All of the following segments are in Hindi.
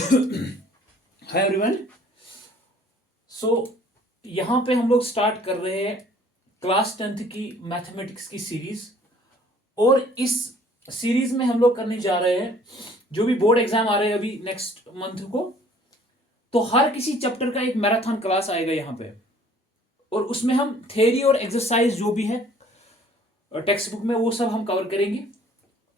Hi everyone. सो यहाँ पे हम लोग स्टार्ट कर रहे हैं क्लास 10th की मैथमेटिक्स की सीरीज। और इस सीरीज में हम लोग करने जा रहे हैं जो भी बोर्ड एग्जाम आ रहे हैं अभी नेक्स्ट मंथ को, तो हर किसी चैप्टर का एक मैराथन क्लास आएगा यहाँ पे। और उसमें हम थ्योरी और एक्सरसाइज जो भी है टेक्स्ट बुक में वो सब हम कवर करेंगे।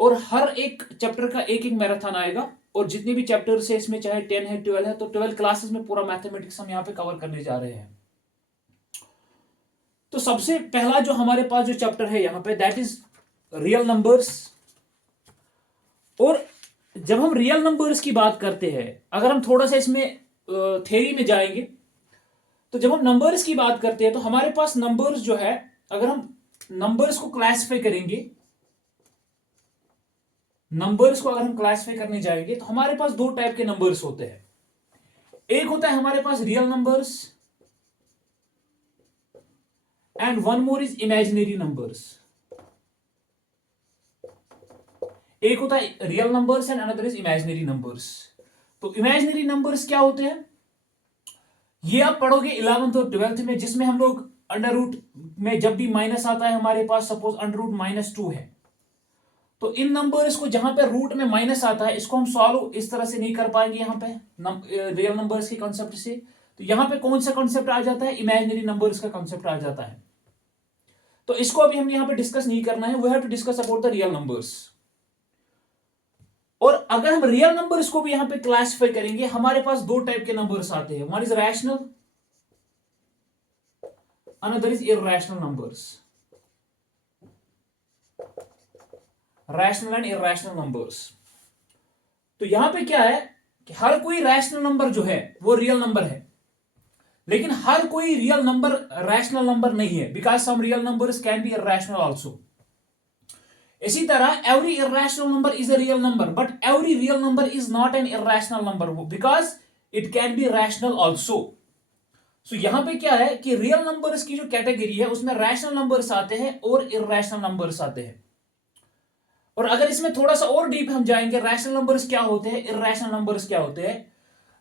और हर एक चैप्टर का एक एक मैराथन आएगा। और जितने भी चैप्टर्स है इसमें, चाहे 10 है 12 है, तो 12 क्लासेस में पूरा मैथमेटिक्स हम यहाँ पे कवर करने जा रहे हैं। तो सबसे पहला जो हमारे पास जो चैप्टर है यहाँ पे, दैट इज रियल नंबर्स। और जब हम रियल नंबर्स की बात करते हैं, अगर हम थोड़ा सा इसमें थ्योरी में जाएंगे, तो जब हम नंबर्स की बात करते हैं तो हमारे पास नंबर्स जो है, अगर हम नंबर्स को क्लासिफाई करेंगे, नंबर्स को अगर हम क्लासिफाई करने जाएंगे तो हमारे पास दो टाइप के नंबर्स होते हैं। एक होता है हमारे पास real numbers and one more is imaginary numbers. एक होता है real numbers and another is imaginary numbers. तो इमेजिनरी नंबर्स क्या होते हैं, ये आप पढ़ोगे 11th और 12th में, जिसमें हम लोग अंडर रूट में जब भी माइनस आता है हमारे पास, सपोज अंडर रूट -2 है, तो इन नंबर्स को जहां पे रूट में माइनस आता है इसको हम सॉल्व इस तरह से नहीं कर पाएंगे यहाँ पे रियल नंबर्स के कॉन्सेप्ट से। तो यहाँ पे कौन सा कॉन्सेप्ट आ जाता है, इमेजिनरी नंबर्स का कॉन्सेप्ट आ जाता है। तो इसको अभी हमने यहाँ पे डिस्कस नहीं करना है, we have to discuss about the real numbers. और अगर हम रियल नंबर्स को भी यहां पे क्लासिफाई करेंगे, हमारे पास दो टाइप के नंबर्स आते हैं, one is rational, another is irrational numbers. Rational and irrational numbers. तो यहां पे क्या है कि हर कोई रैशनल नंबर जो है वो रियल नंबर है, लेकिन हर कोई रियल नंबर रैशनल नंबर नहीं है, because some real numbers can be irrational also. इसी तरह every irrational number is a real number, but every real number is not an irrational number, because it can be rational also. So यहां पे क्या है कि रियल नंबर्स की जो कैटेगरी है उसमें रैशनल नंबर्स आते हैं और इरैशनल नंबर्स आते हैं। और अगर इसमें थोड़ा सा और डीप हम जाएंगे, रैशनल नंबर्स क्या होते हैं, इरैशनल नंबर्स क्या होते हैं।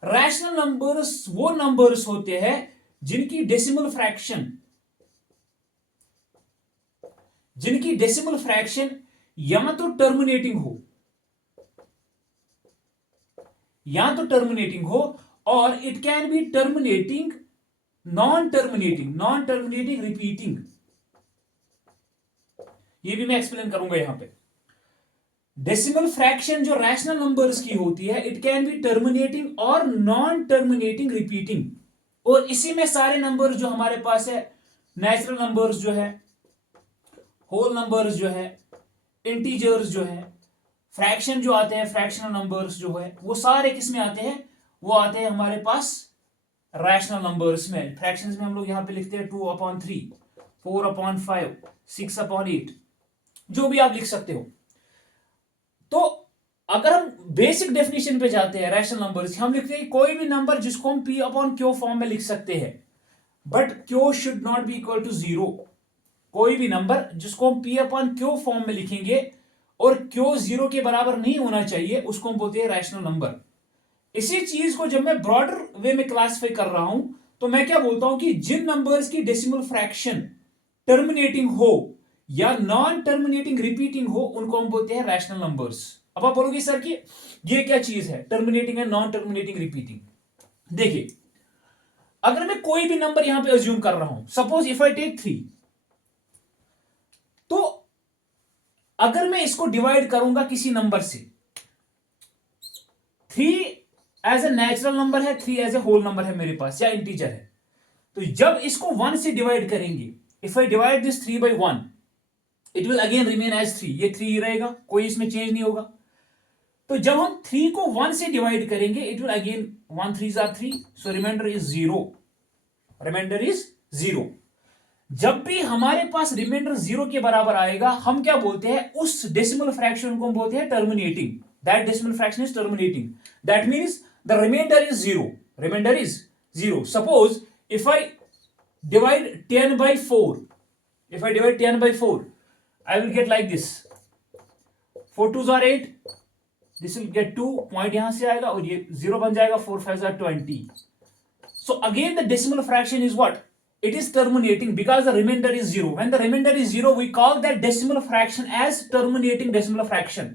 रैशनल नंबर्स वो नंबर्स होते हैं जिनकी डेसिमल फ्रैक्शन या तो टर्मिनेटिंग हो, और it can B terminating, non terminating repeating. ये भी मैं एक्सप्लेन करूंगा यहां पे। डेसिमल फ्रैक्शन जो रैशनल नंबर्स की होती है, इट कैन बी टर्मिनेटिंग और नॉन टर्मिनेटिंग रिपीटिंग। और इसी में सारे नंबर्स जो हमारे पास है, नेचुरल नंबर्स जो है, होल नंबर्स जो है, इंटीजर्स जो है, फ्रैक्शन जो आते हैं, फ्रैक्शनल नंबर्स जो है, वो सारे किस में आते हैं, वो आते हैं हमारे पास रैशनल नंबर्स में। फ्रैक्शंस में हम लोग यहां पे लिखते हैं 2/3, 4/5, 6/8, जो भी आप लिख सकते हो। तो अगर हम बेसिक डेफिनेशन पे जाते हैं रैशनल नंबर्स, हम लिखते हैं कोई भी नंबर जिसको हम P/Q फॉर्म में लिख सकते हैं, but Q should not be equal to 0। कोई भी नंबर जिसको हम P/Q फॉर्म में लिखेंगे और Q 0 के बराबर नहीं होना चाहिए, उसको हम बोलते हैं रैशनल नंबर। इसी चीज को जब मैं ब्रॉडर वे में क्लासिफाई कर रहा हूं, तो मैं क्या बोलता हूं कि जिन नंबर्स की डेसिमल फ्रैक्शन टर्मिनेटिंग हो या नॉन टर्मिनेटिंग रिपीटिंग हो, उनको हम बोलते हैं रैशनल नंबर्स। अब आप बोलोगे सर कि ये क्या चीज है, terminating and non terminating repeating. देखिए, अगर मैं कोई भी नंबर यहां पे अज्यूम कर रहा हूं, सपोज इफ आई टेक 3, तो अगर मैं इसको डिवाइड करूंगा किसी नंबर से, 3 एज ए नेचुरल नंबर है, 3 एज ए होल नंबर है मेरे पास, या इंटीजर है, तो जब इसको 1 से डिवाइड करेंगे, if I divide this 3/1, it will again remain as 3, ये 3 रहेगा, कोई इसमें चेंज नहीं होगा। तो जब हम 3 को 1 से डिवाइड करेंगे, it will again 1 3 are 3, so remainder is 0। जब भी हमारे पास रिमाइंडर 0 के बराबर आएगा, हम क्या बोलते हैं, उस डेसिमल फ्रैक्शन को हम बोलते हैं terminating. That decimal fraction is terminating, that means the remainder is 0। Suppose if I divide 10/4, if I divide 10/4, I will get like this, 4 2s are 8, this will get 2 point यहां से आएगा और ये 0 बन जाएगा, 4 5 20. So again the decimal fraction is what? It is terminating because the remainder is 0. When the remainder is 0, we call that decimal fraction as terminating decimal fraction.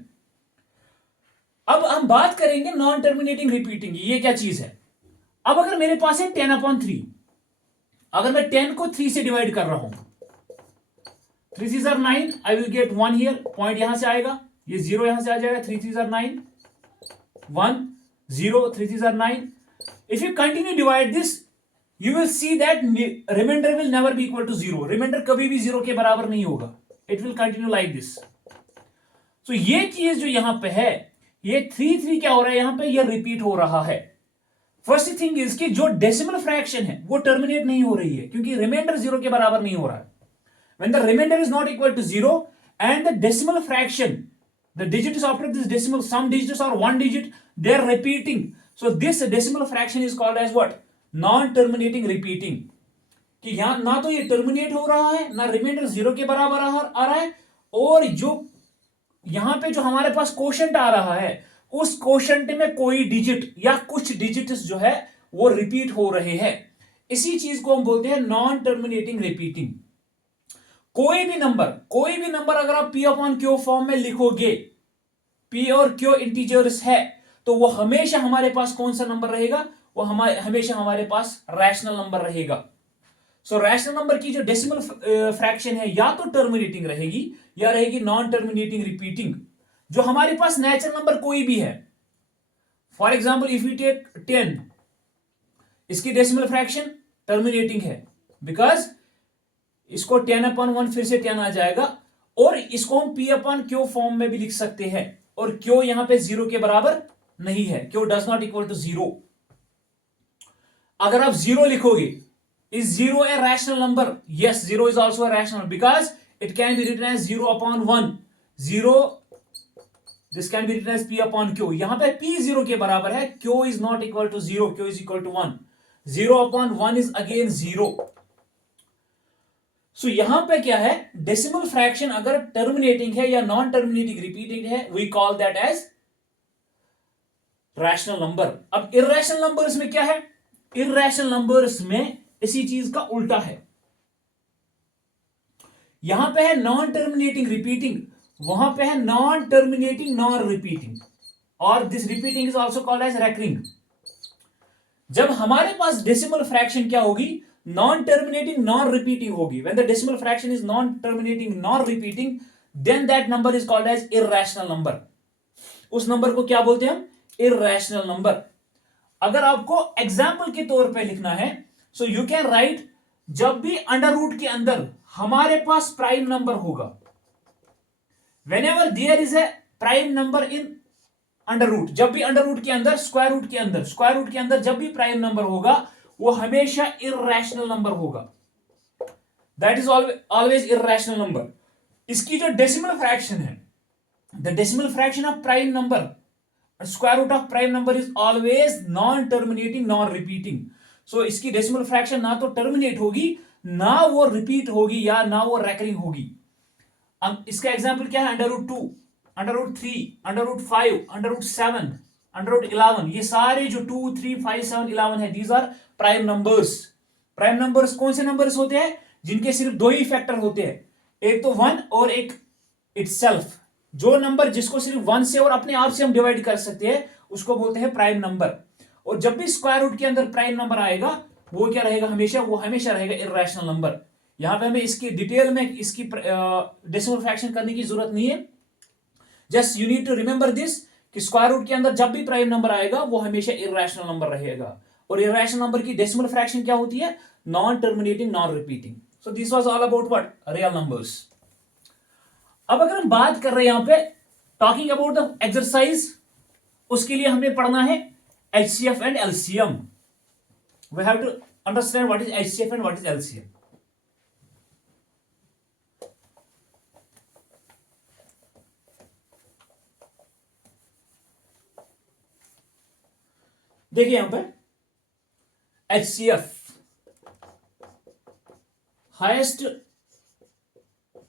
अब हम बात करेंगे नॉन टर्मिनेटिंग रिपीटिंग. ये क्या चीज है? अब अगर मेरे पास है 10/3, अगर मैं 10 को 3 से डिवाइड कर रहा हूं, 3 3 are 9, I will get 1 here, point यहां से आएगा, ये 0 यहां से आ जाएगा, 3 3 are 9, 1 0, 3 3 are 9. If you continue divide this, you will see that remainder will never be equal to 0. Remainder कभी भी 0 के बराबर नहीं होगा. It will continue like this. So ये चीज जो यहां पे है, ये 3 3 क्या हो रहा है यहां पे, ये रिपीट हो रहा है. फर्स्ट थिंग इज कि जो डेसिमल फ्रैक्शन है वो टर्मिनेट नहीं हो रही है क्योंकि रिमाइंडर 0 के बराबर नहीं हो रहा है. When the remainder is not equal to 0 and the decimal fraction, the digits after this decimal, some digits are one digit, they are repeating. So this decimal fraction is called as what? Non-terminating repeating. कि यहां ना तो ये टर्मिनेट हो रहा है, ना रिमाइंडर 0 के बराबर आ रहा है, और जो यहां पे जो हमारे पास क्वोशंट आ रहा है, उस क्वोशंट में कोई डिजिट या कुछ डिजिट्स जो है वो रिपीट हो रहे हैं. इसी चीज को हम बोलते हैं नॉन टर्मिनेटिंग रिपीटिंग. कोई भी नंबर अगर आप P अपॉन Q फॉर्म में लिखोगे, P और Q इंटीजर्स है, तो वो हमेशा हमारे पास कौन सा नंबर रहेगा? वो हमेशा हमारे पास रैशनल नंबर रहेगा. सो रैशनल नंबर की जो डेसिमल फ्रैक्शन है या तो टर्मिनेटिंग रहेगी या रहेगी नॉन टर्मिनेटिंग रिपीटिंग. जो हमारे पास नेचुरल नंबर कोई भी है, for example if you take 10, इसकी डेसिमल फ्रैक्शन टर्मिनेटिंग है बिकॉज इसको 10/1 फिर से 10 आ जाएगा, और इसको हम P अपॉन Q फॉर्म में भी लिख सकते हैं, और Q यहां पे 0 के बराबर नहीं है. Q does not equal to 0. अगर आप 0 लिखोगे, is 0 a rational number? Yes, 0 is also a rational because it can be written as 0/1. 0, this can be written as P upon Q. यहां पे P 0 के बराबर है, Q is not equal to 0, Q is equal to 1. 0/1 is again 0. So यहां पे क्या है, डेसिमल फ्रैक्शन अगर टर्मिनेटिंग है या नॉन टर्मिनेटिंग रिपीटिंग है, we call that as rational number. अब इर्रेशनल नंबर्स में क्या है? इर्रेशनल नंबर्स में इसी चीज का उल्टा है. यहां पे है नॉन टर्मिनेटिंग रिपीटिंग, वहां पे है नॉन टर्मिनेटिंग नॉन रिपीटिंग, और this repeating is also called as recurring. जब हमारे पास डेसिमल फ्रैक्शन क्या होगी? नॉन टर्मिनेटिंग नॉन रिपीटिंग होगी. When the decimal fraction is non terminating non repeating, then that number is called as irrational number. उस नंबर को क्या बोलते हैं हम? Irrational number. अगर आपको एग्जाम्पल के तौर पे लिखना है, सो यू कैन राइट, जब भी अंडर रूट के अंदर हमारे पास प्राइम नंबर होगा, whenever there is a prime number in under root, जब भी अंडर रूट के अंदर, स्क्वायर रूट के अंदर जब भी प्राइम नंबर होगा, वो हमेशा इर्रेशनल नंबर होगा. That is always irrational number. इसकी जो डेसिमल फ्रैक्शन है, the decimal fraction of prime number, square root of prime number is always non terminating non repeating. So इसकी डेसिमल फ्रैक्शन ना तो टर्मिनेट होगी, ना वो रिपीट होगी, या ना वो रेकरिंग होगी. अब इसका एग्जाम्पल क्या है? √2, √3, √5, √7, √11. ये सारे जो 2 3 5 7 11 है, these are prime numbers. Prime numbers कौन से नंबर्स होते हैं? जिनके सिर्फ दो ही फैक्टर होते हैं, एक तो 1 और एक इटसेल्फ. जो नंबर जिसको सिर्फ 1 से और अपने आप से हम डिवाइड कर सकते हैं, उसको बोलते हैं प्राइम नंबर. और जब भी स्क्वायर रूट के अंदर प्राइम नंबर आएगा, वो क्या रहेगा? हमेशा वो हमेशा रहेगा इर्रेशनल नंबर. यहां पे हमें इसकी डिटेल में इसकी डेसिमल फ्रैक्शन करने की जरूरत नहीं है. Just you need to remember this कि स्क्वायर रूट के अंदर जब भी प्राइम नंबर आएगा, वो हमेशा इर्रेशनल नंबर रहेगा. और इर्रेशनल नंबर की डेसिमल फ्रैक्शन क्या होती है? Non terminating non repeating. So this was all about what? Real numbers. अब अगर हम बात कर रहे हैं यहां पे टॉकिंग अबाउट द एक्सरसाइज, उसके लिए हमें पढ़ना है HCF and LCM. We have to understand what is HCF and what is LCM. देखिए यहां पे HCF, highest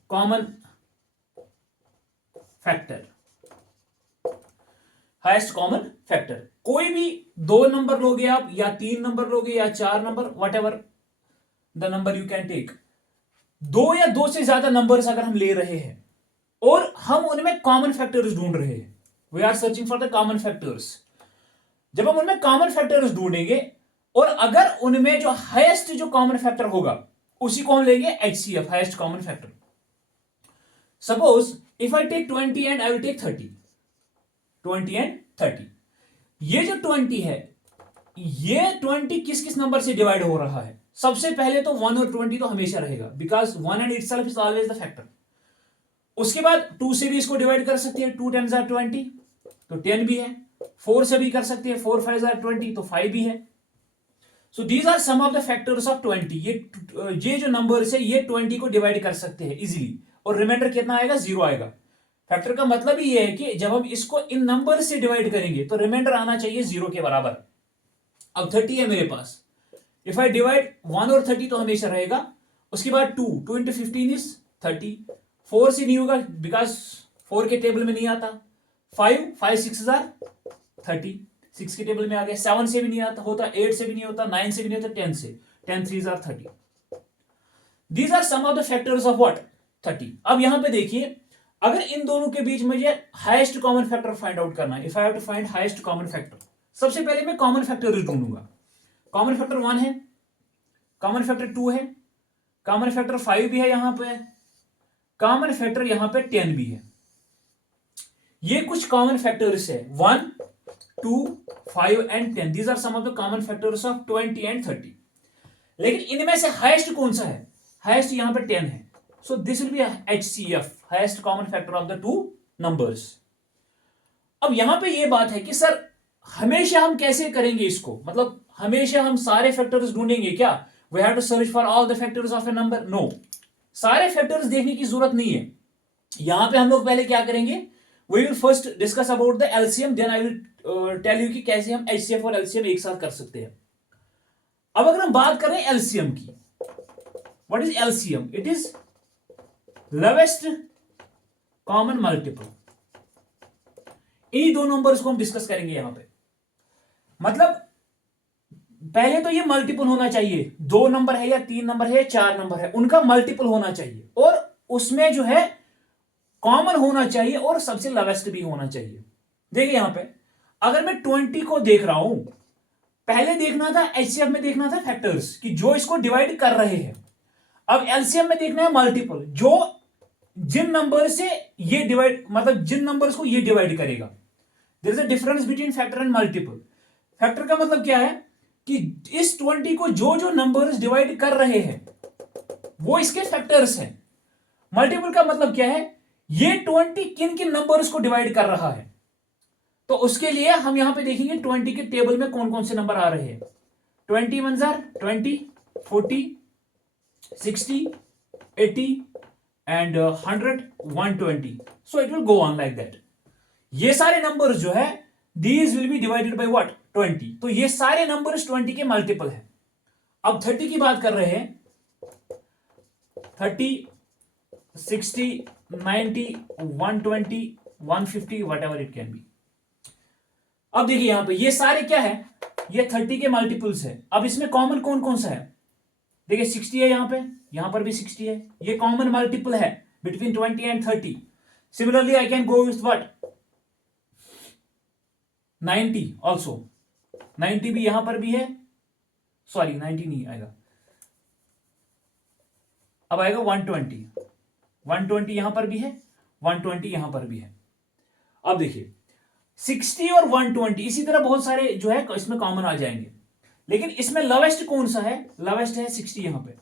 common factor. Highest common factor. कोई भी 2 नंबर लोगे आप, या 3 नंबर लोगे, या 4 number, whatever the number you can take, 2 या 2 से ज्यादा नंबर्स अगर हम ले रहे हैं और हम उनमें कॉमन फैक्टर्स ढूंढ रहे हैं, we are searching for the common factors. जब हम उनमें कॉमन फैक्टर्स ढूंढेंगे और अगर उनमें जो हाईएस्ट जो कॉमन फैक्टर होगा उसी को हम लेंगे HCF, highest common factor. Suppose if I take 20 and I will take 30, 20 and 30, ये जो 20 है, ये 20 किस किस नंबर से डिवाइड हो रहा है? सबसे पहले तो 1 और 20 तो हमेशा रहेगा, because 1 and itself is always the factor. उसके बाद 2 से भी इसको डिवाइड कर सकते हैं, 2 10s are 20 तो 10 भी है, 4 से भी कर सकते हैं, 4 5s are 20 तो 5 भी है। So these are some of the factors of 20। ये जो नंबर्स है ये 20 को डिवाइड कर सकते हैं इजीली, और रिमाइंडर कितना आएगा? 0 आएगा। फैक्टर का मतलब ही ये है कि जब हम इसको इन नंबर से डिवाइड करेंगे तो रिमाइंडर आना चाहिए 0 के बराबर। अब 30 है मेरे पास, इफ आई डिवाइड 1 और 30 तो हमेशा रहेगा। उसके बाद 2 into 15 इज 30, 4 से नहीं होगा बिकॉज 4 के टेबल में नहीं आता, 5 6s are 30, 6 के टेबल में आ गया। 7 से भी नहीं आता होता, 8 से भी नहीं होता, 9 से भी नहीं होता, 10 से, 10 3s are 30। These are some of the factors of what? 30। अब यहां पे देखिए, अगर इन दोनों के बीच मुझे highest common factor find out करना है, if I have to find highest common factor, सबसे पहले मैं कॉमन फैक्टर ढूंढूंगा। कॉमन फैक्टर 1 है, कॉमन फैक्टर 2 है, कॉमन फैक्टर 5 भी है, यहां पे कॉमन फैक्टर यहां पे 10 भी है। ये कुछ कॉमन फैक्टर्स है, 1 2 5 and 10। These are some of the common factors of 20 and 30। लेकिन इनमें से हाईएस्ट कौन सा है? हाईएस्ट यहां पे 10 है, सो this will B HCF, highest common factor of the 2 numbers. अब यहां पे ये बात है कि सर हमेशा हम कैसे करेंगे इसको, मतलब हमेशा हम सारे फैक्टर्स ढूंढेंगे क्या? We have to search for all the factors of a number? No, सारे फैक्टर्स देखने की जरूरत नहीं है। यहां पे हम लोग पहले क्या करेंगे, we will first discuss about the LCM, then I will tell you कि कैसे हम HCF और LCM एक साथ कर सकते हैं। अब अगर हम बात करें LCM की, what is LCM? It is lowest common multiple. इन दो नंबर्स को हम डिस्कस करेंगे यहां पे। मतलब पहले तो ये मल्टीपल होना चाहिए, 2 नंबर है या 3 नंबर है या 4 नंबर है, उनका मल्टीपल होना चाहिए, और उसमें जो है कॉमन होना चाहिए और सबसे लोवेस्ट भी होना चाहिए। देखिए यहां पे अगर मैं 20 को देख रहा हूं, पहले देखना था HCF में देखना था फैक्टर्स कि जो इसको डिवाइड कर रहे हैं। अब LCM में देखना है मल्टीपल, जो जिन नंबर से ये डिवाइड, मतलब जिन नंबर्स को ये डिवाइड करेगा। There is a difference between factor and multiple. Factor का मतलब क्या है कि इस 20 को जो जो नंबर्स डिवाइड कर रहे हैं वो इसके फैक्टर्स हैं। मल्टीपल का मतलब क्या है, ये 20 किन किन नंबर्स को डिवाइड कर रहा है। तो उसके लिए हम यहां पे देखेंगे 20 के टेबल में कौन कौन से नंबर आ रहे हैं। 20 1s are 20, 40, 60, 80 and 100, 120। So it will go on like that. ये सारे नंबर्स जो है these will be divided by what? 20। तो ये सारे नंबर्स 20 के मल्टीपल है। अब 30 की बात कर रहे हैं, 30, 60, 90, 120, 150, what ever it can B. अब देखिए यहां पे ये सारे क्या है, ये 30 के मल्टीपल्स है। अब इसमें कॉमन कौन कौन सा है? देखिए 60 है, यहां पर भी 60 है, ये कॉमन मल्टीपल है between 20 and 30। Similarly I can go with what? 90 also, 90 भी यहां पर भी है, सॉरी 90 नहीं आएगा, अब आएगा 120, 120 यहां पर भी है, 120 यहां पर भी है। अब देखिए 60 और 120 इसी तरह बहुत सारे जो है इसमें कॉमन आ जाएंगे, लेकिन इसमें लोवेस्ट कौन सा है? लोवेस्ट है 60 यहां पे।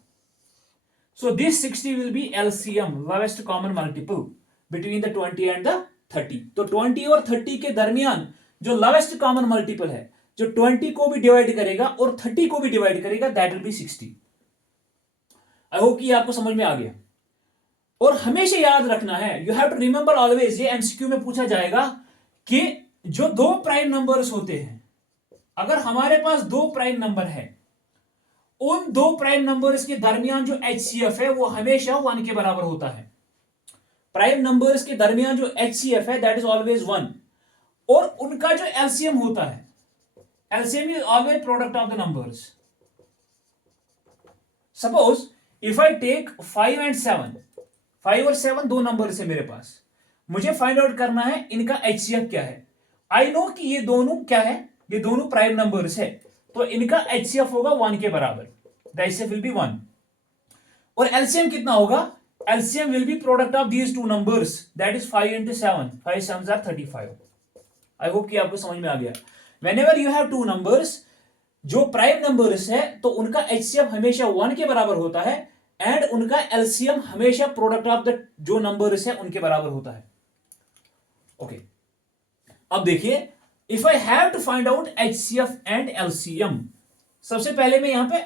So this 60 will be LCM, lowest common multiple between the 20 and the 30। तो 20 और 30 के दरमियान जो लोवेस्ट कॉमन मल्टीपल है, जो 20 को भी डिवाइड करेगा और 30 को भी डिवाइड करेगा, that will B 60। I hope कि आपको समझ में आ गया। और हमेशा याद रखना है, you have to remember always, ये MCQ में पूछा जाएगा कि जो 2 प्राइम नंबर्स होते हैं, अगर हमारे पास 2 प्राइम नंबर है, उन 2 प्राइम नंबर्स के दरमियान जो HCF है वो हमेशा 1 के बराबर होता है। प्राइम नंबर्स के दरमियान जो HCF है दैट इज ऑलवेज 1। और उनका जो एलसीएम होता है, LCM is always product of the numbers. Suppose if I take 5 and 7, 5 और 7 दो नंबर है मेरे पास, मुझे फाइंड आउट करना है इनका एचसीएफ क्या है। आई नो कि ये दोनों क्या है, ये दोनों प्राइम नंबर्स है, तो इनका एचसीएफ होगा 1 के बराबर, द एचसीएफ विल बी 1। और एलसीएम कितना होगा, LCM will B product of these two numbers, that is 5 into 7, 5 7s are 35। I hope कि आपको समझ में आ गया। Whenever you have two numbers जो प्राइम नंबर्स है, तो उनका एचसीएफ हमेशा 1 के बराबर होता है, एंड उनका एलसीएम हमेशा प्रोडक्ट ऑफ द जो नंबर्स है उनके बराबर होता है। ओके, अब देखिए, if I have to find out HCF and LCM, सबसे पहले मैं यहां पे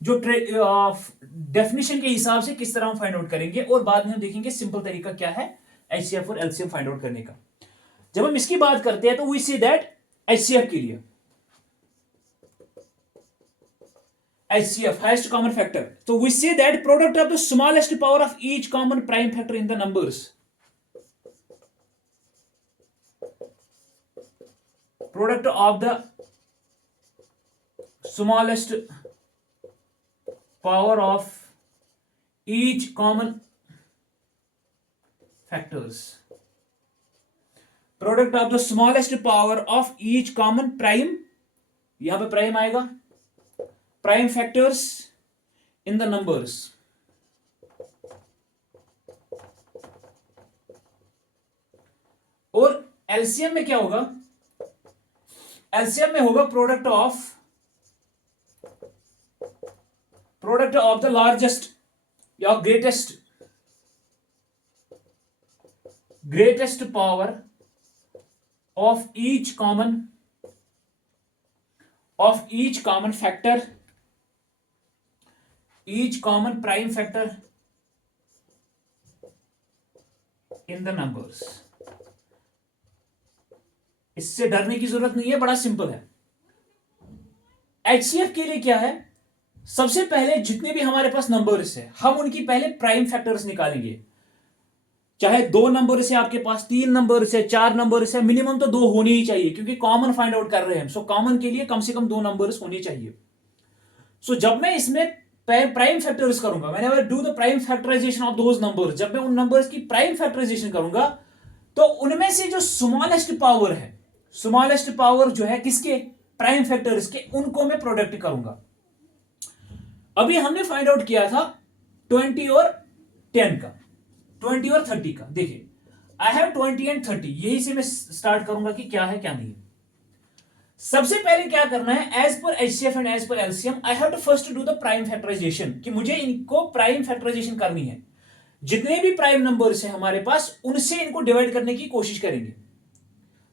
जो डेफिनेशन के हिसाब से किस तरह हम फाइंड आउट करेंगे, और बाद में हम देखेंगे सिंपल तरीका क्या है एचसीएफ और एलसीएम फाइंड आउट करने का। जब हम इसकी बात करते हैं तो वी सी दैट एचसीएफ के लिए, HCF, highest common factor. So we say that product of the smallest power of each common prime factor in the numbers. Product of the smallest power of each common factors. Product of the smallest power of each common prime, यहां पे प्राइम आएगा, prime factors in the numbers. और एलसीएम में क्या होगा, एलसीएम में होगा प्रोडक्ट ऑफ द लार्जेस्ट या greatest power of each common factor, each common prime factor in the numbers। इससे डरने की जरूरत नहीं है, बड़ा सिंपल है। एचसीएफ के लिए क्या है, सबसे पहले जितने भी हमारे पास नंबर्स है हम उनकी पहले प्राइम फैक्टर्स निकालेंगे। चाहे 2 नंबर्स है आपके पास, 3 नंबर्स है, 4 नंबर्स है, मिनिमम तो 2 होने ही चाहिए, क्योंकि कॉमन फाइंड आउट कर रहे हैं। सो कॉमन के लिए कम से कम 2 नंबर्स होने चाहिए। सो जब मैं इसमें प्राइम फैक्टर्स करूंगा, whenever do the prime factorisation of those numbers, जब मैं उन नंबर्स की प्राइम फैक्टराइजेशन करूंगा, तो उनमें से जो स्मॉलेस्ट पावर है, स्मॉलेस्ट पावर जो है किसके, प्राइम फैक्टर्स के, उनको मैं प्रोडक्ट करूंगा। अभी हमने फाइंड आउट किया था 20 और 10 का, 20 और 30 का। देखिए, आई हैव 20 एंड 30, यही से मैं स्टार्ट करूंगा कि क्या है क्या नहीं है। सबसे पहले क्या करना है, as per HCF and as per LCM, I have to first do the prime factorisation, कि मुझे इनको प्राइम फैक्टराइजेशन करनी है। जितने भी प्राइम नंबर्स हैं हमारे पास, उनसे इनको डिवाइड करने की कोशिश करेंगे।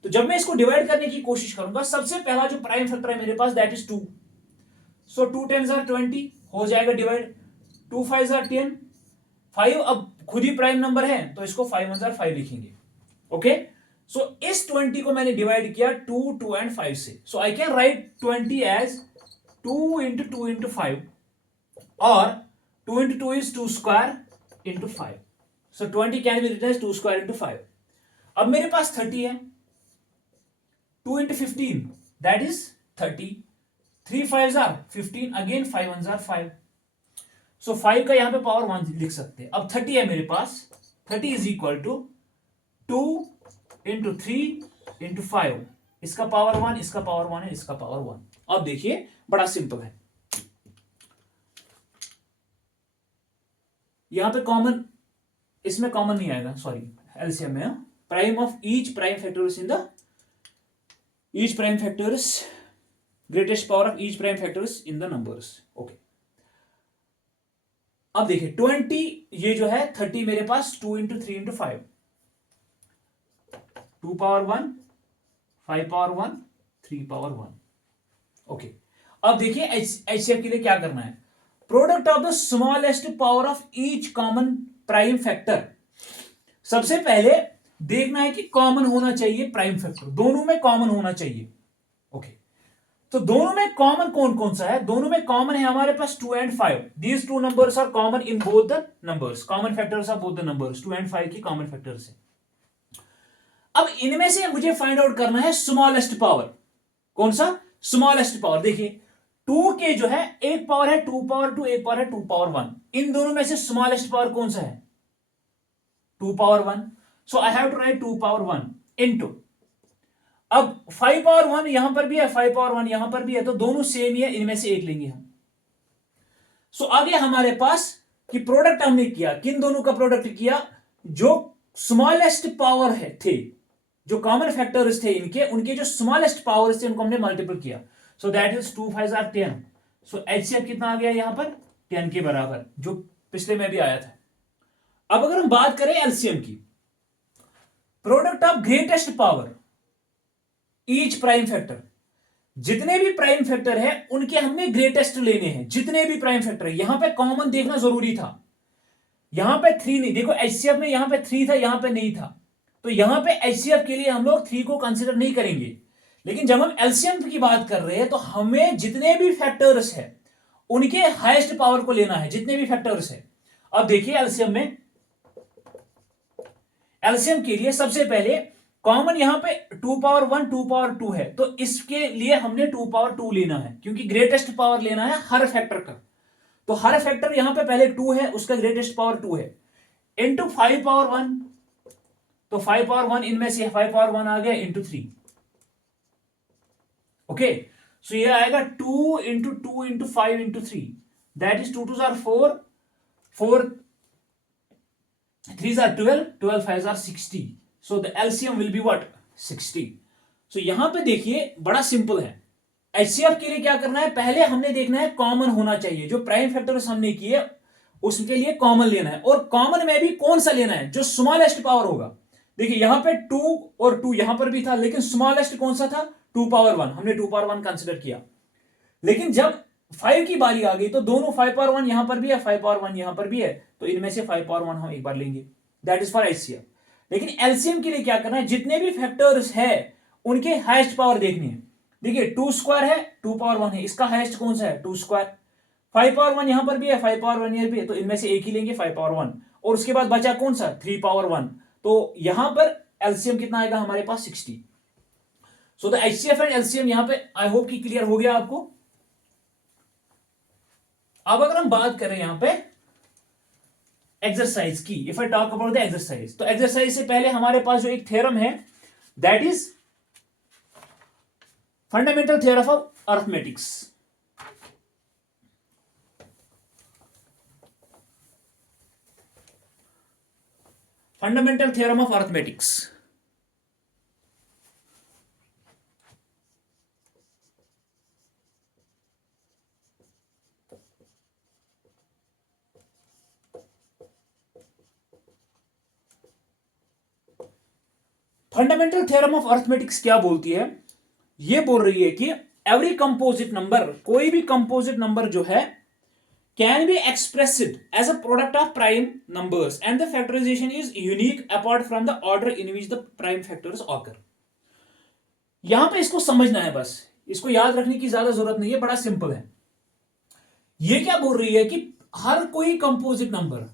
तो जब मैं इसको डिवाइड करने की कोशिश करूंगा, सबसे पहला जो प्राइम फैक्टर है मेरे पास, that is 2। So 2 10s are 20, हो जाएगा डिवाइड, 2 5s are 10, 5 अब खुद ही प्राइम नंबर है, तो इसको 5 1s are 5 लिखेंगे। ओके, सो इस 20 को मैंने डिवाइड किया 2 2 एंड 5 से। So I can write 20 as 2 into 2 into 5, और 2 into 2 is 2 square into 5। So 20 can be written as 2 square into 5। अब मेरे पास 30 है, 2 into 15 that is 30, 3 5s are 15, again 5 1s are 5। So 5 का यहां पे पावर 1 लिख सकते हैं। अब 30 है मेरे पास, 30 is equal to 2 into 3 into 5, इसका पावर 1, इसका पावर 1 है, इसका पावर 1। अब देखिए, बड़ा सिंपल है। यहां पे कॉमन, इसमें कॉमन नहीं आएगा, सॉरी, एलसीएम में prime of each prime factors in the each prime factors, greatest power of each prime factors in the numbers. Okay, अब देखिए 20, ये जो है 30 मेरे पास 2 into 3 into 5, 2 power 1, 5 power 1, 3 power 1। Okay, अब देखिए एचसीएफ के लिए क्या करना है, product of the smallest power of each common prime factor. सबसे पहले देखना है कि कॉमन होना चाहिए प्राइम फैक्टर, दोनों में कॉमन होना चाहिए। ओके, तो दोनों में कॉमन कौन कौन सा है, दोनों में कॉमन है हमारे पास 2 and 5। These two numbers are common in both the numbers, common factors of both the numbers, 2 and 5 की कॉमन फैक्टर्स है। अब इनमें से मुझे फाइंड आउट करना है स्मॉलेस्ट पावर। कौन सा? Smallest power. देखिए टू के जो है एक पावर है 2 पावर 2, एक पावर है 2 पावर 1। इन दोनों में से स्मॉलेस्ट पावर कौन सा है? 2 power 1। So I have to write 2 power 1 into, अब 5 पावर 1 यहां पर भी है, 5 पावर 1 यहां पर भी है, तो दोनों सेम ही है, इनमें से एक लेंगे हम। सो आगे हमारे पास कि प्रोडक्ट हमने किया, किन दोनों का प्रोडक्ट किया? जो स्मॉलेस्ट पावर है थे, जो कॉमन फैक्टर्स थे इनके, उनके जो स्मॉलेस्ट पावर्स थे उनको हमने मल्टीपल किया। So that is 2 5 are 10। So HCF कितना आ गया यहां पर? 10 के बराबर, जो पिछले में भी आया था। अब अगर हम बात करें एलसीएम की, product of greatest power each prime factor, जितने भी प्राइम फैक्टर है उनके हमने ग्रेटेस्ट लेने हैं। जितने भी प्राइम फैक्टर है, यहां पे कॉमन देखना जरूरी था। यहां पे 3 नहीं, देखो एचसीएफ में यहां पे 3 था, यहां पे नहीं था, तो यहां पे एचसीएफ के लिए हम लोग 3 को कंसिडर नहीं करेंगे। लेकिन जब हम एलसीएम की बात कर रहे हैं तो हमें जितने भी फैक्टर्स है उनके हाईएस्ट पावर को लेना है, जितने भी फैक्टर्स है। अब देखिए एलसीएम में, एलसीएम के लिए सबसे पहले कॉमन यहां पे 2 पावर 1 2 पावर 2 है, तो इसके लिए हमने 2 पावर 2 लेना है, क्योंकि ग्रेटेस्ट पावर लेना है हर फैक्टर का। तो हर फैक्टर यहां पे पहले 2 है, उसका ग्रेटेस्ट पावर 2 है, इंटू 5 पावर 1। तो 5 पावर 1 इनमें से 5 पावर 1 आ गया, इंटू 3। ओके, सो ये आएगा 2 into 2 into 5 into 3, that is 2 2 are 4, 4 3 are 12, 12 5 are 60। So the LCM will be what? 60। सो यहां पे देखिए बड़ा सिंपल है। एचसीएफ के लिए क्या करना है? पहले हमने देखना है कॉमन होना चाहिए, जो प्राइम फैक्टर्स हमने किए उसके लिए कॉमन लेना है, और कॉमन में भी कौन सा लेना है? जो स्मॉलेस्ट पावर होगा। देखिए यहां पे 2 और 2 यहां पर भी था, लेकिन स्मॉलेस्ट कौन सा था? 2 पावर 1, हमने 2 पावर 1 कंसिडर किया। लेकिन जब 5 की बारी आ गई तो दोनों 5 पावर 1 यहां पर भी है, 5 पावर 1 यहां पर भी है, तो इनमें से 5 पावर 1 हम एक बार लेंगे, दैट इज फॉर एचसीएफ। लेकिन एलसीएम के लिए क्या करना है? जितने भी फैक्टर्स है उनके हाईएस्ट पावर देखनी है। देखिए 2 स्क्वायर है, 2 पावर 1 है, इसका हाईएस्ट कौन सा है? 2 स्क्वायर। 5 पावर 1 यहां पर भी है, 5 पावर 1 यहां भी है, तो इनमें से एक ही लेंगे, 5 पावर 1। और उसके बाद बचा कौन सा? 3 पावर 1। तो यहां पर एलसीएम कितना आएगा हमारे पास? 60। So the HCF and LCM यहां पे आई होप कि क्लियर हो गया आपको। अब अगर हम बात करें यहां पे एक्सरसाइज की, if I talk about the exercise, तो एक्सरसाइज से पहले हमारे पास जो एक थ्योरम है, that is fundamental theorem of arithmetics. Fundamental theorem of arithmetics. Fundamental theorem of arithmetics क्या बोलती है? ये बोल रही है कि एवरी कंपोजिट नंबर, कोई भी कंपोजिट नंबर जो है, can be expressed as a product of prime numbers and the factorization is unique apart from the order in which the prime factors occur। यहां पे इसको समझना है, बस इसको याद रखने की ज्यादा जरूरत नहीं है, बड़ा सिंपल है। ये क्या बोल रही है कि हर कोई कंपोजिट नंबर,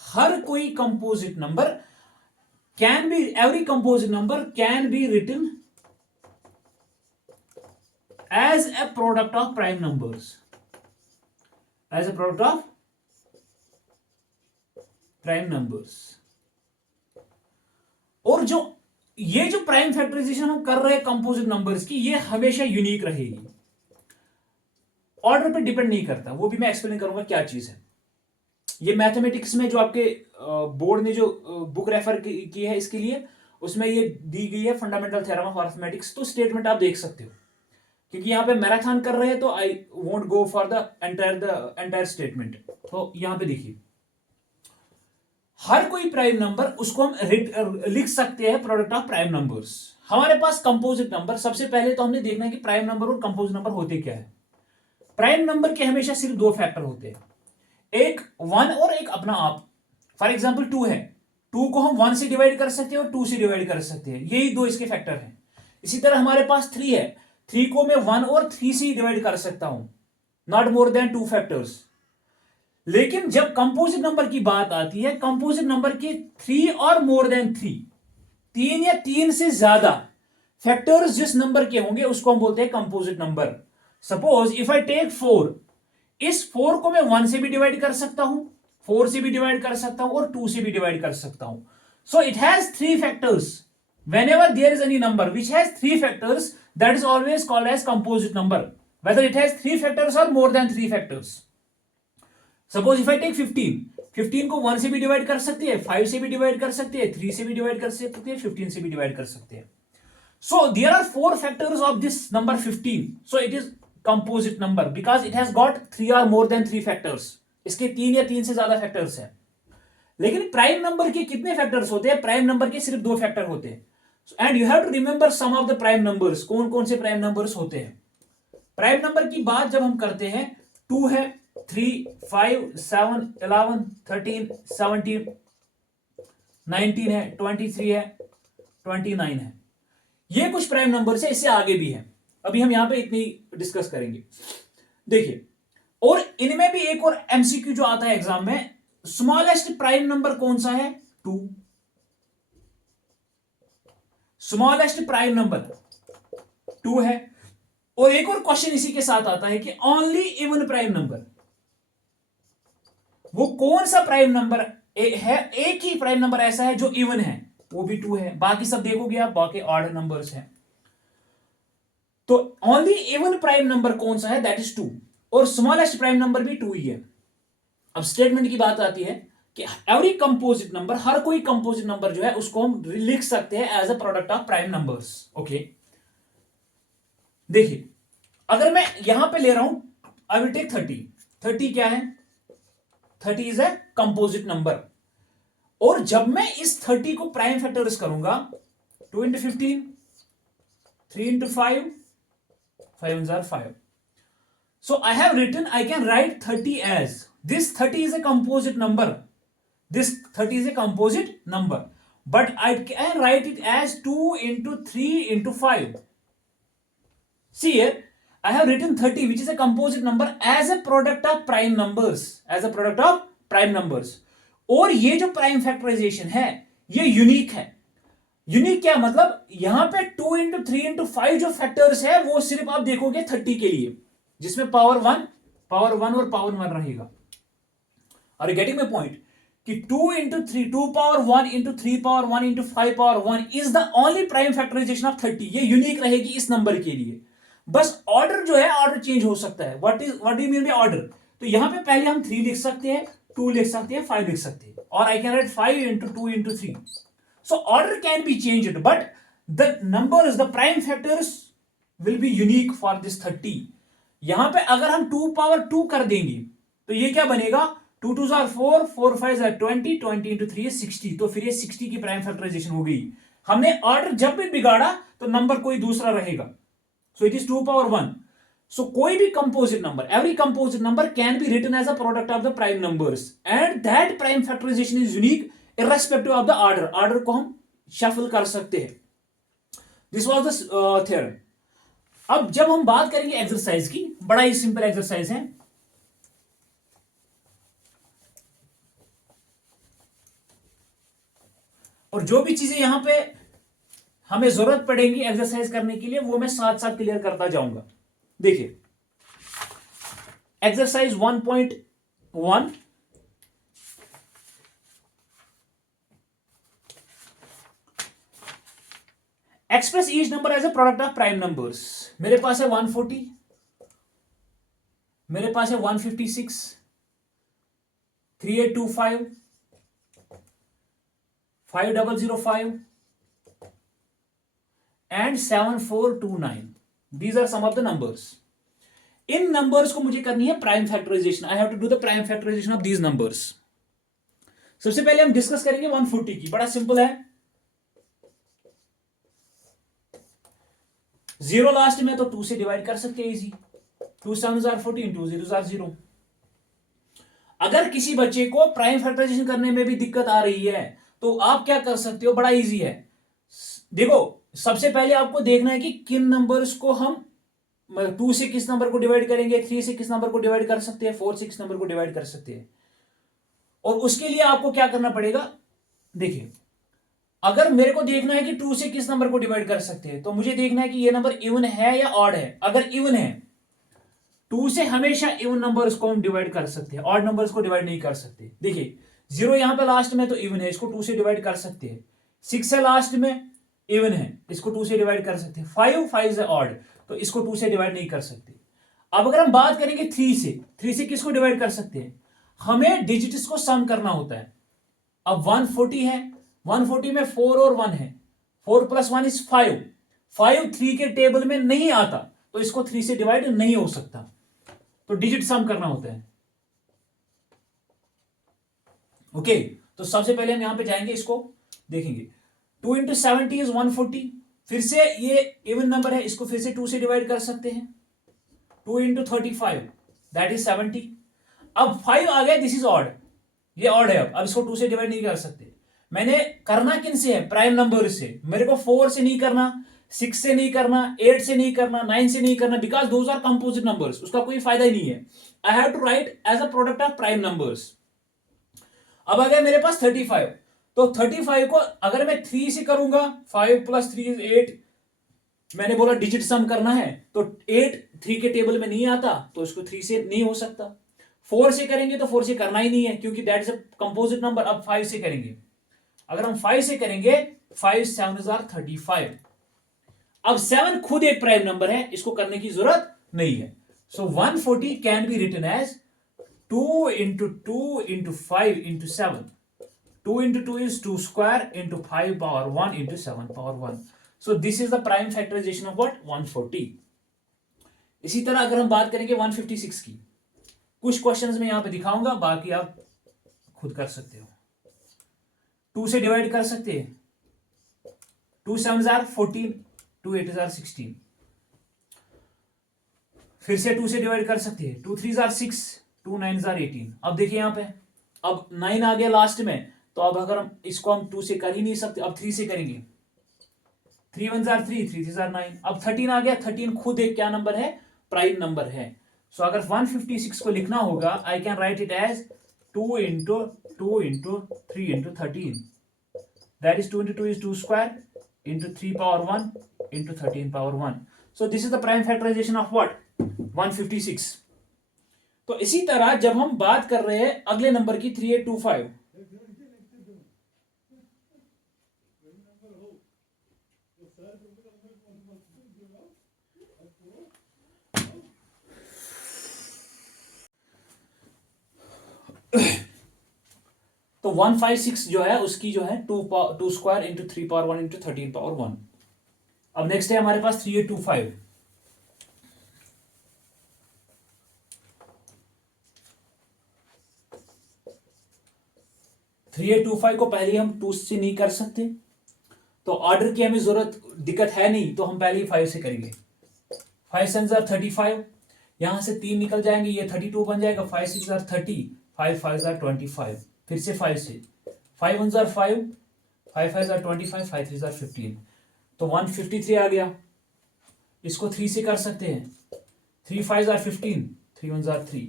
हर कोई composite number can be, every composite number can be written as a product of prime numbers, as a product of prime numbers. और जो ये जो प्राइम फैक्टराइजेशन हम कर रहे हैं कंपोजिट नंबर्स की, ये हमेशा यूनिक रहेगी, ऑर्डर पे डिपेंड नहीं करता। वो भी मैं एक्सप्लेन करूंगा क्या चीज है। ये मैथमेटिक्स में जो आपके बोर्ड ने जो बुक रेफर की है इसके लिए, उसमें ये दी गई है फंडामेंटल थ्योरम ऑफ अरिथमेटिक्स। तो स्टेटमेंट आप देख सकते हो, क्योंकि यहां पे मैराथन कर रहे हैं तो I won't go for the entire statement. तो यहां पे देखिए, हर कोई प्राइम नंबर उसको हम लिख सकते हैं प्रोडक्ट ऑफ प्राइम नंबर्स। हमारे पास कंपोजिट नंबर, सबसे पहले तो हमने देखना है कि प्राइम नंबर और कंपोजिट नंबर होते क्या है। प्राइम नंबर के हमेशा सिर्फ 2 फैक्टर होते हैं, एक 1 और एक अपना आप। फॉर एग्जाम्पल 2 है, 2 को हम 1 से डिवाइड कर सकते हैं और 2 से डिवाइड कर सकते हैं, यही 2 इसके फैक्टर हैं। इसी तरह हमारे पास 3 है, 3 को मैं 1 और 3 से डिवाइड कर सकता हूं, नॉट मोर देन 2 फैक्टर्स। लेकिन जब कंपोजिट नंबर की बात आती है, कंपोजिट नंबर के 3 और मोर देन 3, 3 या 3 से ज्यादा फैक्टर्स जिस नंबर के होंगे उसको हम बोलते हैं composite number. Suppose if I take 4, इस 4 को मैं 1 से भी डिवाइड कर सकता हूं, 4 से भी डिवाइड कर सकता हूं और 2 से भी डिवाइड कर सकता हूं। So it has 3 factors. whenever there is any number which has 3 factors, that is always called as composite number, whether it has 3 factors or more than 3 factors. Suppose if I take 15, 15 को 1 से भी डिवाइड कर सकती है, 5 से भी डिवाइड कर सकती है, 3 से भी डिवाइड कर सकती है, 15 से भी डिवाइड कर सकते हैं। So there are 4 factors of this number 15, so it is composite number because it has got 3 और मोर देन 3 फैक्टर्स। इसके 3 या 3 से ज्यादा फैक्टर्स हैं। लेकिन प्राइम नंबर के कितने फैक्टर्स होते हैं? प्राइम नंबर के सिर्फ 2 फैक्टर होते हैं। And you have to remember some of the prime numbers. कौन कौन से प्राइम नंबर्स होते हैं? प्राइम नंबर की बात जब हम करते हैं, 2 है, 3, 5, 7, 11, 13, 17, 19 है, 23 है, 29 है। ये कुछ प्राइम नंबर्स है, इससे आगे भी है, अभी हम यहां पे इतनी डिस्कस करेंगे। देखिए, और इनमें भी एक और एमसीक्यू जो आता है एग्जाम में, स्मॉलेस्ट प्राइम नंबर कौन सा है? 2। स्मॉलेस्ट प्राइम नंबर 2 है। और एक और क्वेश्चन इसी के साथ आता है कि ओनली इवन प्राइम नंबर, वो कौन सा प्राइम नंबर है? एक ही प्राइम नंबर ऐसा है जो इवन है, वो भी 2 है। बाकी सब देखोगे आप, बाकी ऑड नंबर्स हैं। तो ओनली इवन प्राइम नंबर कौन सा है? That is 2। और स्मॉलेस्ट प्राइम नंबर भी 2 ही है। अब स्टेटमेंट की बात आती है कि एवरी कंपोजिट नंबर, हर कोई कंपोजिट नंबर जो है उसको हम लिख सकते हैं as a product of prime numbers. Okay, देखिए, अगर मैं यहां पे ले रहा हूं, आई विल टेक 30। 30 क्या है? 30 इज ए कंपोजिट नंबर। और जब मैं इस 30 को प्राइम फैक्टर्स करूंगा, 2 into 15, 3 into 5, 5 ones are 5. So I have written, I can write 30 as, this 30 is a composite number. This 30 is a composite number. But I can write it as 2 into 3 into 5. See here, I have written 30, which is a composite number, as a product of prime numbers. As a product of prime numbers. और ये जो प्राइम फैक्टराइजेशन है, ये यूनिक है। यूनिक क्या मतलब? यहां पे 2 into 3 into 5 जो फैक्टर्स है, वो सिर्फ आप देखोगे 30 के लिए, जिसमें पावर 1 और पावर 1 रहेगा। Are you getting my point? कि 2 into 3, 2 power 1 into 3 power 1 into 5 power 1 is the only prime factorization of 30. ये यूनिक रहेगी इस नंबर के लिए। बस ऑर्डर जो है, ऑर्डर चेंज हो सकता है। What do you mean by order? तो यहां पे पहले हम 3 लिख सकते हैं, 2 लिख सकते हैं, 5 लिख सकते हैं, और आई can right 5 into 2 into 3. So order can be changed, but the numbers, the prime factors will be unique for this 30. यहां पे अगर हम 2 power 2 कर देंगे तो ये क्या बनेगा? 2 2s are 4, 4 5s are 20, 20 into 3 is 60. तो फिर ये 60 की प्राइम फैक्टराइजेशन हो गई। हमने ऑर्डर जब भी बिगाड़ा तो नंबर कोई दूसरा रहेगा। So it is 2 power 1. So कोई भी composite number, every composite number can be written as a product of the prime numbers, and that prime factorization is unique irrespective of the order. Order को हम शफल कर सकते हैं। This was the theorem. अब जब हम बात करेंगे एक्सरसाइज की, बड़ा ही सिंपल एक्सरसाइज है। और जो भी चीजें यहां पे हमें जरूरत पड़ेगी एक्सरसाइज करने के लिए, वो मैं साथ साथ क्लियर करता जाऊंगा। देखिए, exercise 1.1, express each number as a product of prime numbers. मेरे पास है 140, मेरे पास है 156, 3825, 5005 and 7429। These are some of the numbers. इन नंबर्स को मुझे करनी है prime factorization. I have to do the prime factorisation of these numbers. सबसे पहले हम डिस्कस करेंगे 140 की। बड़ा सिंपल है, 0 लास्ट में तो 2 से डिवाइड कर सकते हैं easy. 2 7s are 14, 2 0s are 0। अगर किसी बच्चे को प्राइम फैक्टराइजेशन करने में भी दिक्कत आ रही है तो आप क्या कर सकते हो? बड़ा इजी है। देखो, सबसे पहले आपको देखना है कि किन नंबर्स को हम 2 से किस नंबर को डिवाइड करेंगे, 3 से किस नंबर को डिवाइड कर सकते हैं, 4 से किस नंबर को डिवाइड कर सकते हैं। और उसके लिए आपको क्या करना पड़ेगा, देखिए अगर मेरे को देखना है कि 2 से किस नंबर को डिवाइड कर सकते हैं, तो मुझे देखना है कि ये नंबर इवन है या ऑड है। अगर इवन है, 2 से हमेशा इवन नंबर्स को हम डिवाइड कर सकते हैं, ऑड नंबर्स को डिवाइड नहीं कर सकते। देखिए 0 यहां पे लास्ट में तो इवन है, इसको 2 से डिवाइड कर सकते हैं। 6 है लास्ट में, इवन है, इसको 2 से डिवाइड कर सकते हैं। 5 है ऑड, तो इसको 2 से डिवाइड नहीं कर सकते। अब अगर हम बात करेंगे 3 से किसको डिवाइड कर सकते हैं, हमें डिजिट्स को सम करना होता है। अब 140 है, 140 में 4 और 1 है, 4 + 1 = 5। 5 3 के टेबल में नहीं आता, तो इसको 3 से डिवाइड नहीं हो सकता, तो डिजिट सम करना होता है। ओके, तो सबसे पहले हम यहां पे जाएंगे, इसको देखेंगे। 2 × 70 = 140। फिर से ये इवन नंबर है, इसको फिर से 2 से डिवाइड कर सकते हैं। 2 × 35 दैट इज 70। अब 5 आ गया, दिस इज ऑड, ये ऑड है। अब इसको 2 से डिवाइड नहीं कर सकते। मैंने करना किन से है, प्राइम नंबर से। मेरे को 4 से नहीं करना, 6 से नहीं करना, 8 से नहीं करना, 9 से नहीं करना, because those are composite numbers, उसका कोई फायदा ही नहीं है। I have to write as a product of prime numbers. अब आ गया मेरे पास 35, तो 35 को अगर मैं 3 से करूंगा, 5 + 3 = 8। मैंने बोला डिजिट सम करना है, तो 8 3 के टेबल में नहीं आता, तो इसको 3 से नहीं हो सकता। 4 से करेंगे तो 4 से करना ही नहीं है, क्योंकि that is a composite number. अब 5 से करेंगे, अगर हम 5 से करेंगे, 5 × 7 = 35। अब 7 खुद एक प्राइम नंबर है, इसको करने की जरूरत नहीं है। सो 140 can be written as 2 × 2 × 5 × 7। 2 × 2 is 2 square into 5 power 1 into 7 power 1. So this is the prime factorization of what? 140. इसी तरह अगर हम बात करेंगे 156 की, कुछ क्वेश्चंस में यहां पे दिखाऊंगा, बाकी आप खुद कर सकते हो। 2 से डिवाइड कर सकते हैं, 2 × 7 = 14, 2 × 8 = 16। फिर से 2 से डिवाइड कर सकते हैं, 2 × 3 = 6, 2 × 9 = 18। अब देखिए यहां पे, अब 9 आ गया लास्ट में, तो अब अगर हम इसको 2 से कर ही नहीं सकते, अब 3 से करेंगे। 3 × 1 = 3, 3 × 3 = 9। अब 13 आ गया, 13 खुद एक क्या नंबर है, प्राइम नंबर है। सो अगर 156 को लिखना होगा, I can write it as 2 × 2 × 3 × 13, that is 2 × 2 is 2 square into 3 power 1 into 13 power 1. So this is the prime factorization of what? 156. तो इसी तरह जब हम बात कर रहे हैं अगले नंबर की, 3825, तो 156 जो है उसकी जो है 2 square into 3 power 1 into 13 power 1. अब नेक्स्ट है हमारे पास 3825। को पहले हम 2 से नहीं कर सकते, तो ऑर्डर की हमें जरूरत, दिक्कत है नहीं, तो हम पहले ही 5 से करेंगे। 5 × 7 = 35, यहां से 3 निकल जाएंगे, ये 32 बन जाएगा। 5 × 6 = 30, 5 × 5 = 25। फिर से 5 से, 5 × 1 = 5, 5 × 5 = 25, 5 × 3 = 15, तो 153 आ गया। इसको 3 से कर सकते हैं, 3 × 5 = 15, 3 × 1 = 3।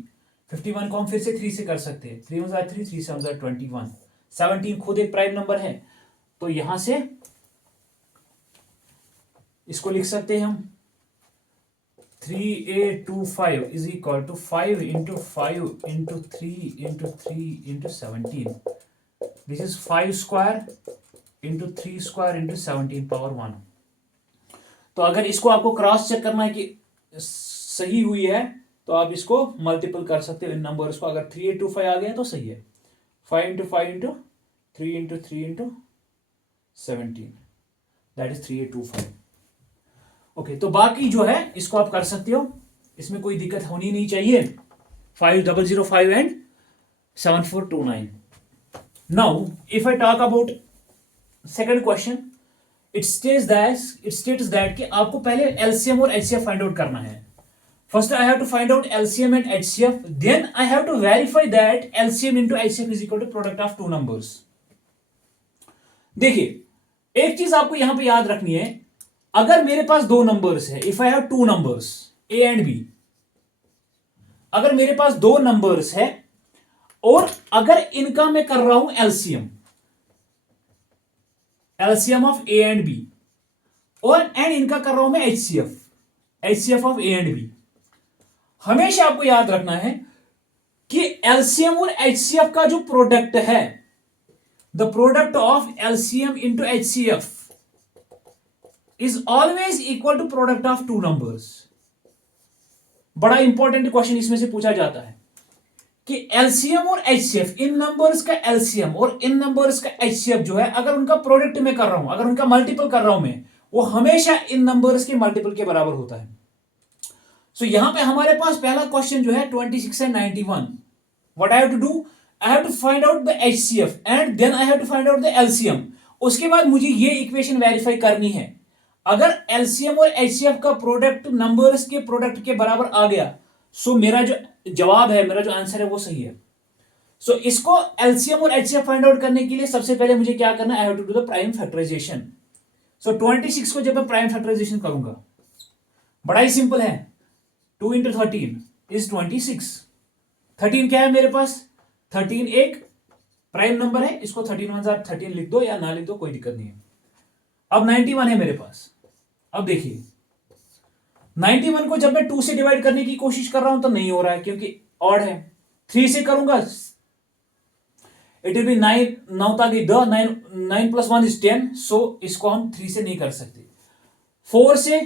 51 को हम फिर से 3 से कर सकते हैं, 3 × 1 = 3, 3 × 7 = 21। 17 खुद एक प्राइम नंबर है, तो यहां से इसको लिख सकते हैं हम 3825 is equal to 5 × 5 × 3 × 3 × 17. This is 5 square into 3 square into 17 power 1. तो अगर इसको आपको क्रॉस चेक करना है कि सही हुई है, तो आप इसको मल्टीपल कर सकते हो इन नंबर्स को। अगर 3825 आ गया तो सही है। 5 × 5 × 3 × 3 × 17, दैट इज 3825। ओके, तो बाकी जो है इसको आप कर सकते हो, इसमें कोई दिक्कत होनी नहीं चाहिए। 5005 and 7429। Now if I talk about second question, it states that कि आपको पहले एलसीएम और एचसीएफ फाइंड आउट करना है। First I have to find out LCM and HCF, then I have to verify that LCM into HCF is equal to product of two numbers. देखिए, एक चीज आपको यहां पे याद रखनी है, अगर मेरे पास दो नंबर्स है, if I have two numbers, A and B, अगर मेरे पास दो नंबर्स है और अगर इनका मैं कर रहा हूं LCM, LCM of A and B, और इनका कर रहा हूं मैं HCF, HCF of A and B, हमेशा आपको याद रखना है कि एलसीएम और एचसीएफ का जो प्रोडक्ट है, the product of LCM into HCF is always equal to product of two numbers. बड़ा इंपॉर्टेंट क्वेश्चन इसमें से पूछा जाता है कि एलसीएम और एचसीएफ, इन नंबर्स का एलसीएम और इन नंबर्स का एचसीएफ जो है, अगर उनका प्रोडक्ट में कर रहा हूं, अगर उनका मल्टीपल कर रहा हूं मैं, वो हमेशा इन नंबर्स के मल्टीपल के बराबर होता है। सो यहां पे हमारे पास पहला क्वेश्चन जो है 26 and 91, what I have to do, I have to find out the HCF and then I have to find out the LCM. उसके बाद मुझे ये इक्वेशन वेरीफाई करनी है, अगर एलसीएम और एचसीएफ का प्रोडक्ट नंबर्स के प्रोडक्ट के बराबर आ गया, सो मेरा जो जवाब है, मेरा जो आंसर है वो सही है। सो इसको एलसीएम और एचसीएफ फाइंड आउट करने के लिए सबसे पहले मुझे क्या करना है, I have to do the prime factorisation. So 26 को जब मैं प्राइम फैक्टराइजेशन करूंगा, बड़ा ही सिंपल है, 2 इंटू 13 इज 26। 13 क्या है मेरे पास, 13 एक प्राइम नंबर है, इसको 13 लिख दो या ना लिख दो, कोई दिक्कत नहीं है। अब 91 है मेरे पास। अब देखिए 91 को जब मैं 2 से डिवाइड करने की कोशिश कर रहा हूं तो नहीं हो रहा है क्योंकि ऑड है। 3 से करूंगा इट विल बी 9, 9 ताकि 9 प्लस 1 इज 10, सो इसको हम 3 से नहीं कर सकते। 4 से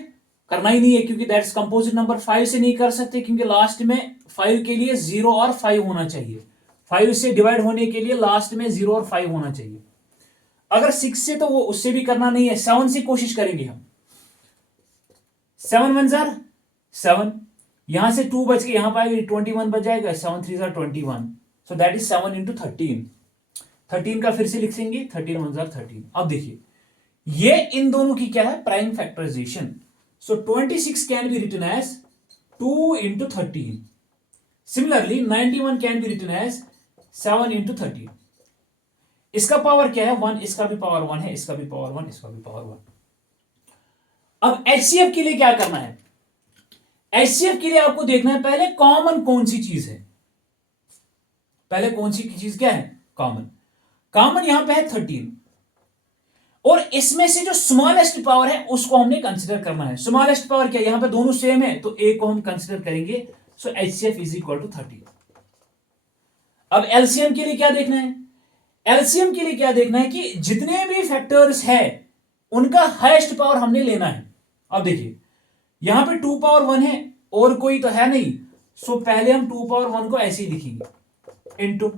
करना ही नहीं है क्योंकि दैट्स कंपोजिट नंबर। 5 से नहीं कर सकते क्योंकि लास्ट में 5 के लिए 0 और 5 होना चाहिए, 5 से डिवाइड होने के लिए लास्ट में 0 और 5 होना चाहिए। अगर 6 से तो वो उससे भी करना नहीं है। 7 से कोशिश करेंगे हम, 7 1 जार 7, यहां से 2 बच के यहां पर आएगा 21 बच जाएगा, 7 3 jar 21, so that is 7 into 13। 13 का फिर से लिखेंगे, 13 1 जार 13। अब देखिए ये इन दोनों की क्या है, prime factorisation. So 26 can be written as 2 into 13। Similarly 91 can be written as 7 into 13। इसका पावर क्या है 1, इसका भी पावर 1 है, इसका भी पावर 1, इसका भी पावर 1। अब एचसीएफ के लिए क्या करना है, एचसीएफ के लिए आपको देखना है पहले कॉमन कौन सी चीज है, पहले कौन सी चीज क्या है कॉमन। कॉमन यहां पे है 13 और इसमें से जो स्मॉलेस्ट पावर है उसको हमने कंसीडर करना है। स्मॉलेस्ट पावर क्या, यहां पे दोनों सेम है तो ए को हम कंसीडर करेंगे। सो एचसीएफ इज इक्वल टू 13। अब एलसीएम के लिए क्या देखना है, एलसीएम के लिए क्या देखना है कि जितने भी फैक्टर्स है उनका हाईएस्ट पावर हमने लेना है। अब देखिए यहां पे 2 पावर 1 है और कोई तो है नहीं, सो पहले हम 2 पावर 1 को ऐसे ही लिखेंगे इनटू।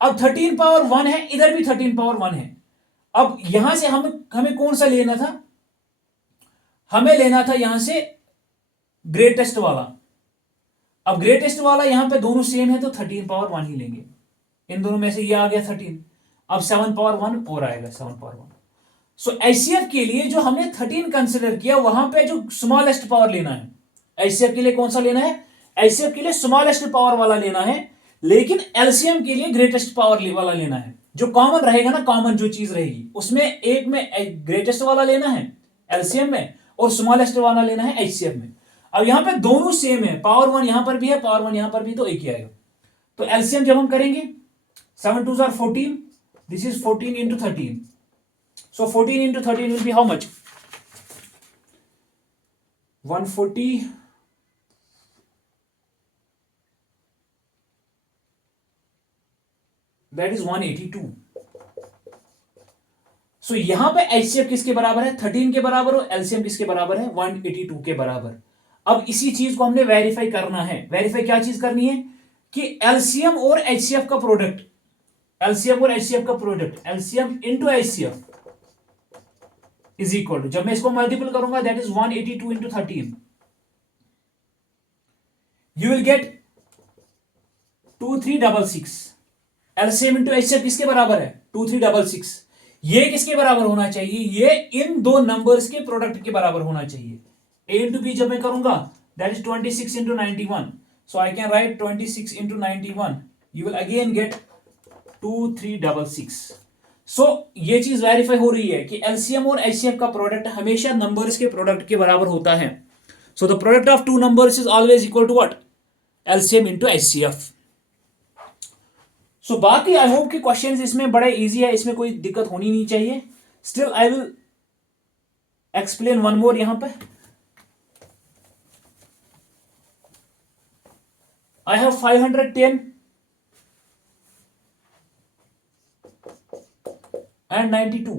अब 13 पावर 1 है, इधर भी 13 पावर 1 है। अब यहां से हमें कौन सा लेना था, हमें लेना था यहां से ग्रेटेस्ट वाला। अब ग्रेटेस्ट वाला यहां पे दोनों सेम है तो 13 पावर 1 ही लेंगे, इन दोनों में से ये आ गया 13। अब 7 पावर 1 और आएगा 7 पावर 1। सो एचसीएफ के लिए जो हमने 13 कंसिडर किया वहां पे जो स्मॉलेस्ट पावर लेना है, एचसीएफ के लिए कौन सा लेना है, एचसीएफ के लिए स्मॉलेस्ट पावर वाला लेना है, लेकिन एलसीएम के लिए ग्रेटेस्ट पावर वाला लेना है। जो कॉमन रहेगा ना, कॉमन जो चीज रहेगी उसमें एक में ग्रेटेस्ट वाला लेना है एलसीएम में और स्मॉलेस्ट वाला लेना है एचसीएफ में। अब यहां पे दोनों सेम है, पावर 1 यहां पर भी है, पावर 1 यहां पर भी, तो एक ही आएगा। तो एलसीएम जब हम करेंगे 7 2 are 14, this is 14 into 13। So 14 into 13 will be how much? 140. That is 182. So यहां पे एचसीएफ किसके बराबर है, 13 के बराबर, और एलसीएम किसके बराबर है, 182 के बराबर। अब इसी चीज को हमने वेरीफाई करना है। वेरीफाई क्या चीज करनी है कि एलसीएम और एचसीएफ का प्रोडक्ट, एलसीएम और एचसीएफ का product, LCM into HCF is equal to, जब मैं इसको मल्टीपल करूंगा that is 182 into 13, you will get 2366। LCM into HCF किसके बराबर है, 2366। ये किसके बराबर होना चाहिए, ये इन दो नंबर्स के प्रोडक्ट के बराबर होना चाहिए। ए इंटू बी जब मैं करूंगा that is 26 into 91, so I can right 26 into 91, you will again get 2366। सो ये चीज वेरीफाई हो रही है कि एलसीएम और एचसीएफ का प्रोडक्ट हमेशा नंबर्स के प्रोडक्ट के बराबर होता है। So the product of two numbers is always equal to what? LCM into HCF. So बाकी आई होप कि क्वेश्चंस इसमें बड़े इजी है, इसमें कोई दिक्कत होनी नहीं चाहिए. Still I will explain one more यहां पर. I have 510 and 92.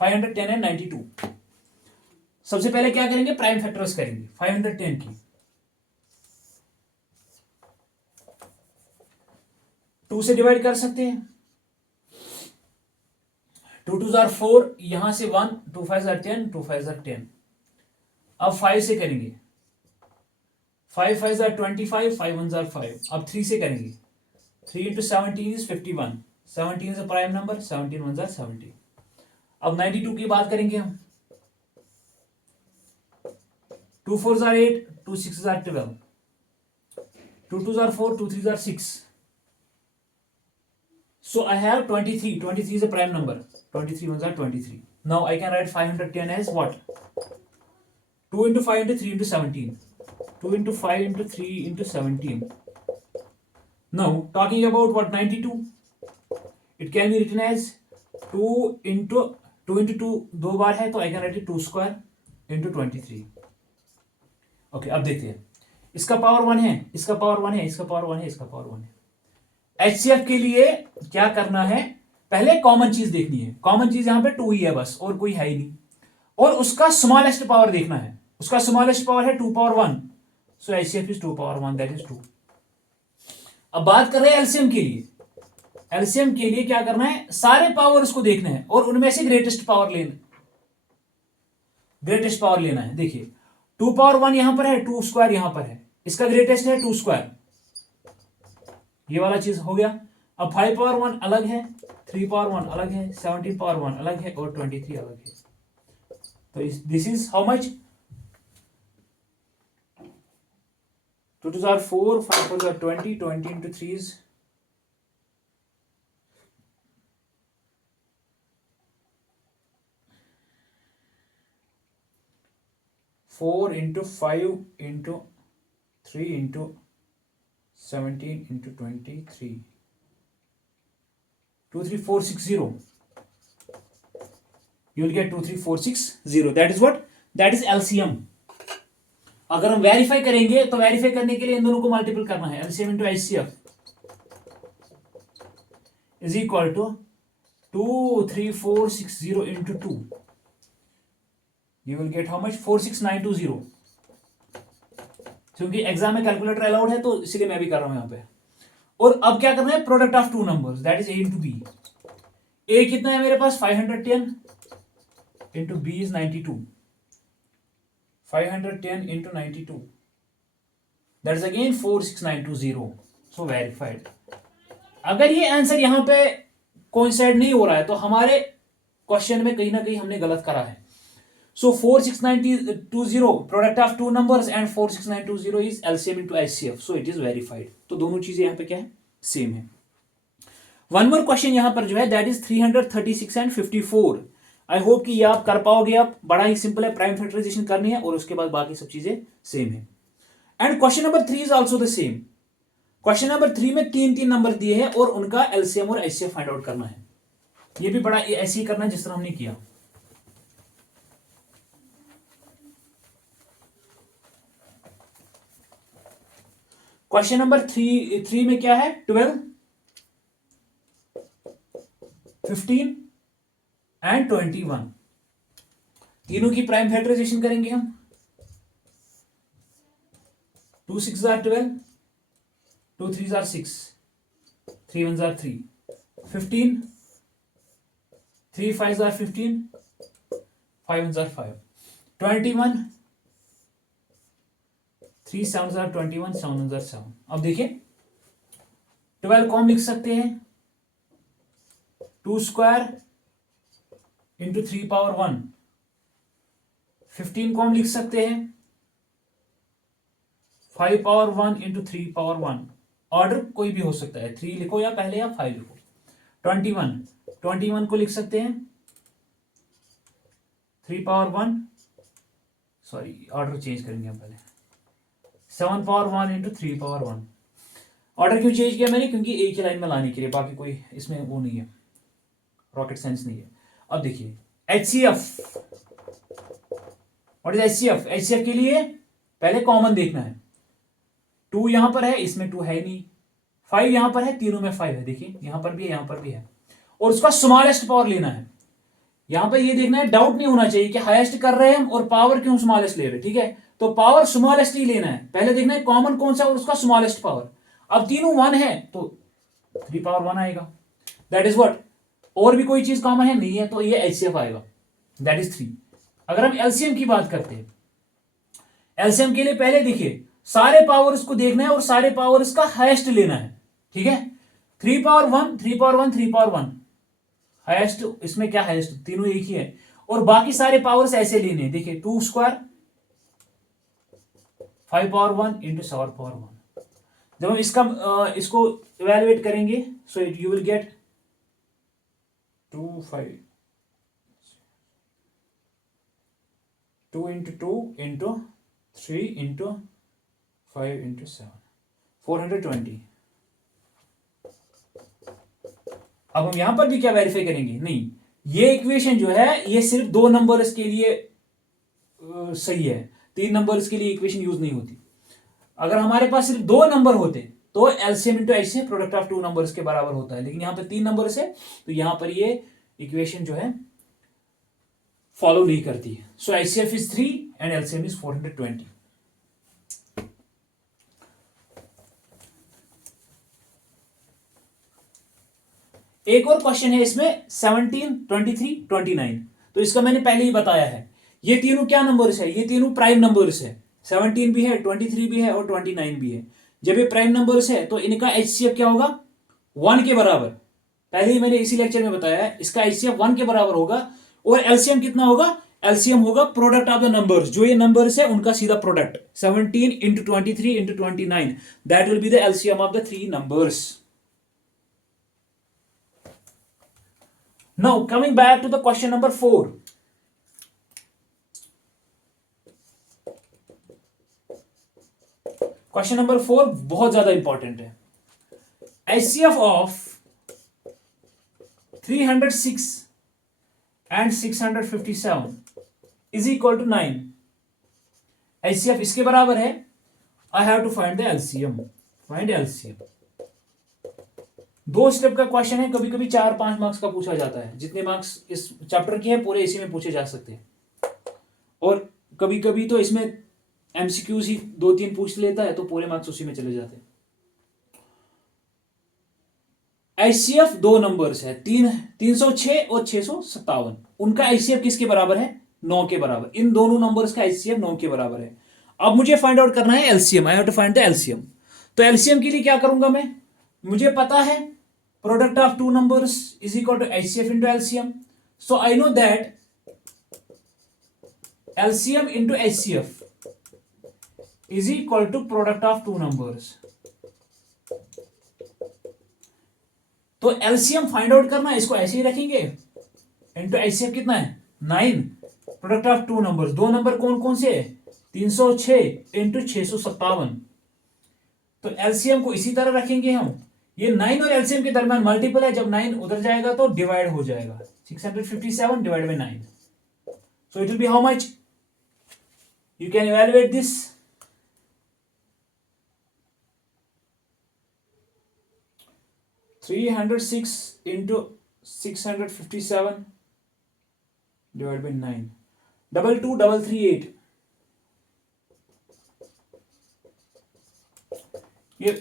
510 and 92. सबसे पहले क्या करेंगे? प्राइम फैक्टर्स करेंगे 510 की. 2 से डिवाइड कर सकते हैं. 2 2 जार 4, यहां से 1, 2 5 जार 10, 2 5 जार 10. अब 5 से करेंगे. 5 5 जार 25, 5 1 जार 5. अब 3 से करेंगे. 3 into 17 is 51. 17 is a prime number. 17 1 jar 70. अब 92 की बात करेंगे हम. 2 4 jar 8, 2 6 jar 12. 2 2 jar 4, 2 3 jar 6. So I have 23. 23 is a prime number. 23 1 jar 23. Now I can write 510 as what? 2 into 5 into 3 into 17. 2 into 5 into 3 into 17. Now talking about what? 92. It can be written as 2 into 2 दो बार है तो I can write it 2 square into 23. Okay, अब देखते हैं. इसका पावर 1 है, इसका पावर 1 है, इसका पावर 1 है, इसका पावर 1 है. HCF के लिए क्या करना है? पहले कॉमन चीज देखनी है. कॉमन चीज यहां पे 2 ही है बस, और कोई है ही नहीं. और उसका स्मॉलेस्ट पावर देखना है. उसका स्मॉलेस्ट पावर है 2 power 1. So HCF is 2 power 1, that is 2. अब बात कर रहे हैं एलसीएम के लिए. एलसीएम के लिए क्या करना है? सारे पावर्स को देखना है और उनमें से ग्रेटेस्ट पावर लेना है. देखिए 2 power 1 यहां पर है, 2 स्क्वायर यहां पर है. इसका ग्रेटेस्ट है 2 स्क्वायर. ये वाला चीज हो गया. अब 5 power 1 अलग है, 3 power 1 अलग है, 17 power 1 अलग है और 23 अलग है. तो this is how much? 2 2 are 4, 5 4 are 20, 20 into 3 is 4 into 5 into 3 into 17 into 23. 23460. You will get 23460. That is what? That is LCM. अगर हम वेरीफाई करेंगे तो वेरीफाई करने के लिए इन दोनों को मल्टीपल करना है. LCM into HCF is equal to 23460 into 2. You will get how much? 46920. क्योंकि एग्जाम में कैलकुलेटर अलाउड है तो इसलिए मैं भी कर रहा हूं यहां पे. और अब क्या करना है? Product of two numbers, that is A into B. A कितना है मेरे पास? 510 into B is 92. 510 into 92. That is again 46920. So verified. अगर ये आंसर यहां पे कोइंसाइड नहीं हो रहा है तो हमारे क्वेश्चन में कहीं ना कहीं हमने गलत करा है. So 46920 product of two numbers and 46920 is LCM into HCF. So it is verified. तो दोनों चीजें यहाँ पे क्या है? सेम है. वन मोर क्वेश्चन यहाँ पर जो है that is 336 and 54. I hope कि ये आप कर पाओगे. आप बड़ा ही सिंपल है, प्राइम फैक्टराइजेशन करनी है और उसके बाद बाकी सब चीजें सेम है. And question number 3 is also the same. Question number 3 में 3 नंबर दिए हैं और उनका LCM और HCF फाइंड आउट करना है. ये भी बड़ा ऐसे ही करना है जिस तरह हमने किया. क्वेश्चन नंबर 3 में क्या है? 12, 15 एंड 21. तीनों की प्राइम फैक्टराइजेशन करेंगे हम. 2 6 are 12, 2 3 are 6, 3 1 are 3, 15, 3 5 are 15, 5 1 are 5, 21, 3 7 are 21, 7 1 are 7. अब देखिए 12 को हम लिख सकते हैं 2 स्क्वायर इंटू 3 power 1. 15 को हम लिख सकते हैं 5 power 1 इंटू 3 power 1. ऑर्डर कोई भी हो सकता है, 3 लिखो या पहले या 5 लिखो. 21 को लिख सकते हैं 3 power 1 सॉरी ऑर्डर चेंज करेंगे हम पहले। 7 पावर 1 इंटू 3 पावर 1। ऑर्डर क्यों चेंज किया मैंने? क्योंकि एक ही लाइन में लाने के लिए, बाकी कोई इसमें वो नहीं है, रॉकेट साइंस नहीं है। अब देखिए HCF, what is HCF? HCF के लिए पहले कॉमन देखना है। 2 यहां पर है, इसमें 2 है नहीं। 5 यहां पर है, तीनों में 5 है, देखिए यहां पर भी है, यहां पर भी है। और उसका स्मॉलेस्ट पावर लेना है। यहां पर ये देखना है, डाउट नहीं होना चाहिए कि हाईएस्ट कर रहे हैं हम और पावर क्यों स्मॉलेस्ट ले रहे हैं, ठीक है? तो पावर स्मॉलेस्ट ही लेना है, पहले देखना है कॉमन कौन सा और उसका स्मॉलेस्ट पावर। अब तीनों 1 है तो 3 पावर 1 आएगा, दैट इज व्हाट। और भी कोई चीज कॉमन है नहीं है, तो ये HCF आएगा, दैट इज 3। अगर हम एलसीएम की बात करते हैं, एलसीएम के लिए पहले देखिए सारे पावर्स को देखना है और सारे पावर्स का हाईएस्ट लेना है, ठीक है? 3 पावर 1, 3 पावर 1, 3 पावर 1 हाईएस्ट, इसमें क्या हाईएस्ट, तीनों एक ही है। और बाकी सारे पावर्स ऐसे लेने हैं, देखिए 2 स्क्वायर 5 पावर 1 इंटू 7 पावर 1। जब हम इसको इवेलुएट करेंगे, so you will gate 2 into 2 into 3 into 5 into 7, 420। अब हम यहां पर भी क्या वेरीफाई करेंगे? नहीं, ये इक्वेशन जो है ये सिर्फ 2 नंबर्स के लिए सही है, 3 नंबर्स के लिए इक्वेशन यूज नहीं होती। अगर हमारे पास सिर्फ 2 नंबर होते तो LCM into HCF product of 2 numbers के बराबर होता है, लेकिन यहां पर 3 नंबर्स है तो यहां पर ये इक्वेशन जो है फॉलो नहीं करती है। सो HCF is 3 and LCM is 420। एक और क्वेश्चन है इसमें 17, 23, 29। तो इसका मैंने पहले ही बताया है, ये तीनों क्या नंबर्स है? ये तीनों प्राइम नंबर्स है। 17 भी है, 23 भी है और 29 भी है। जब ये प्राइम नंबर्स है तो इनका HCF क्या होगा? 1 के बराबर। पहले ही मैंने इसी लेक्चर में बताया है, इसका HCF 1 के बराबर होगा। और एलसीएम कितना होगा? एलसीएम होगा प्रोडक्ट ऑफ द नंबर्स, जो ये नंबर्स है उनका सीधा प्रोडक्ट। 17 into 23 into 29, that will be the LCM of the 3 numbers. Now coming back to the question number 4. Question number 4 बहुत ज्यादा इंपॉर्टेंट है। HCF of 306 and 657 is equal to 9। HCF इसके बराबर है। I have to find the LCM. Find LCM. 2 step का क्वेश्चन है, कभी कभी 4-5 मार्क्स का पूछा जाता है। जितने मार्क्स इस चैप्टर के हैं पूरे इसी में पूछे जा सकते हैं, और कभी कभी तो इसमें एमसीक्यूज ही 2-3 पूछ लेता है तो पूरे मार्क्स उसी में चले जाते हैं। HCF 2 नंबर्स है, 306 और 657। उनका HCF किसके बराबर है? 9 के बराबर। इन दोनों नंबर्स का HCF 9 के बराबर है। अब मुझे फाइंड आउट करना है LCM. I have to find the LCM. तो एलसीएम के लिए क्या करूंगा मैं? मुझे पता है product of 2 numbers is equal to HCF into LCM. So I know that LCM into HCF is equal to product of 2 numbers. तो एलसीएम फाइंड आउट करना है, इसको ऐसे ही रखेंगे। इंटू HCF कितना है? 9। प्रोडक्ट ऑफ 2 नंबर्स, 2 नंबर कौन कौन से है? 306 इंटू 657। तो एलसीएम को इसी तरह रखेंगे हम। ये 9 और एलसीएम के दरमियान मल्टीपल है, जब 9 उधर जाएगा तो डिवाइड हो जाएगा। 657 divide by 9, so it will be how much? You can evaluate this. $306 into 657 divided by 9, 22338। ये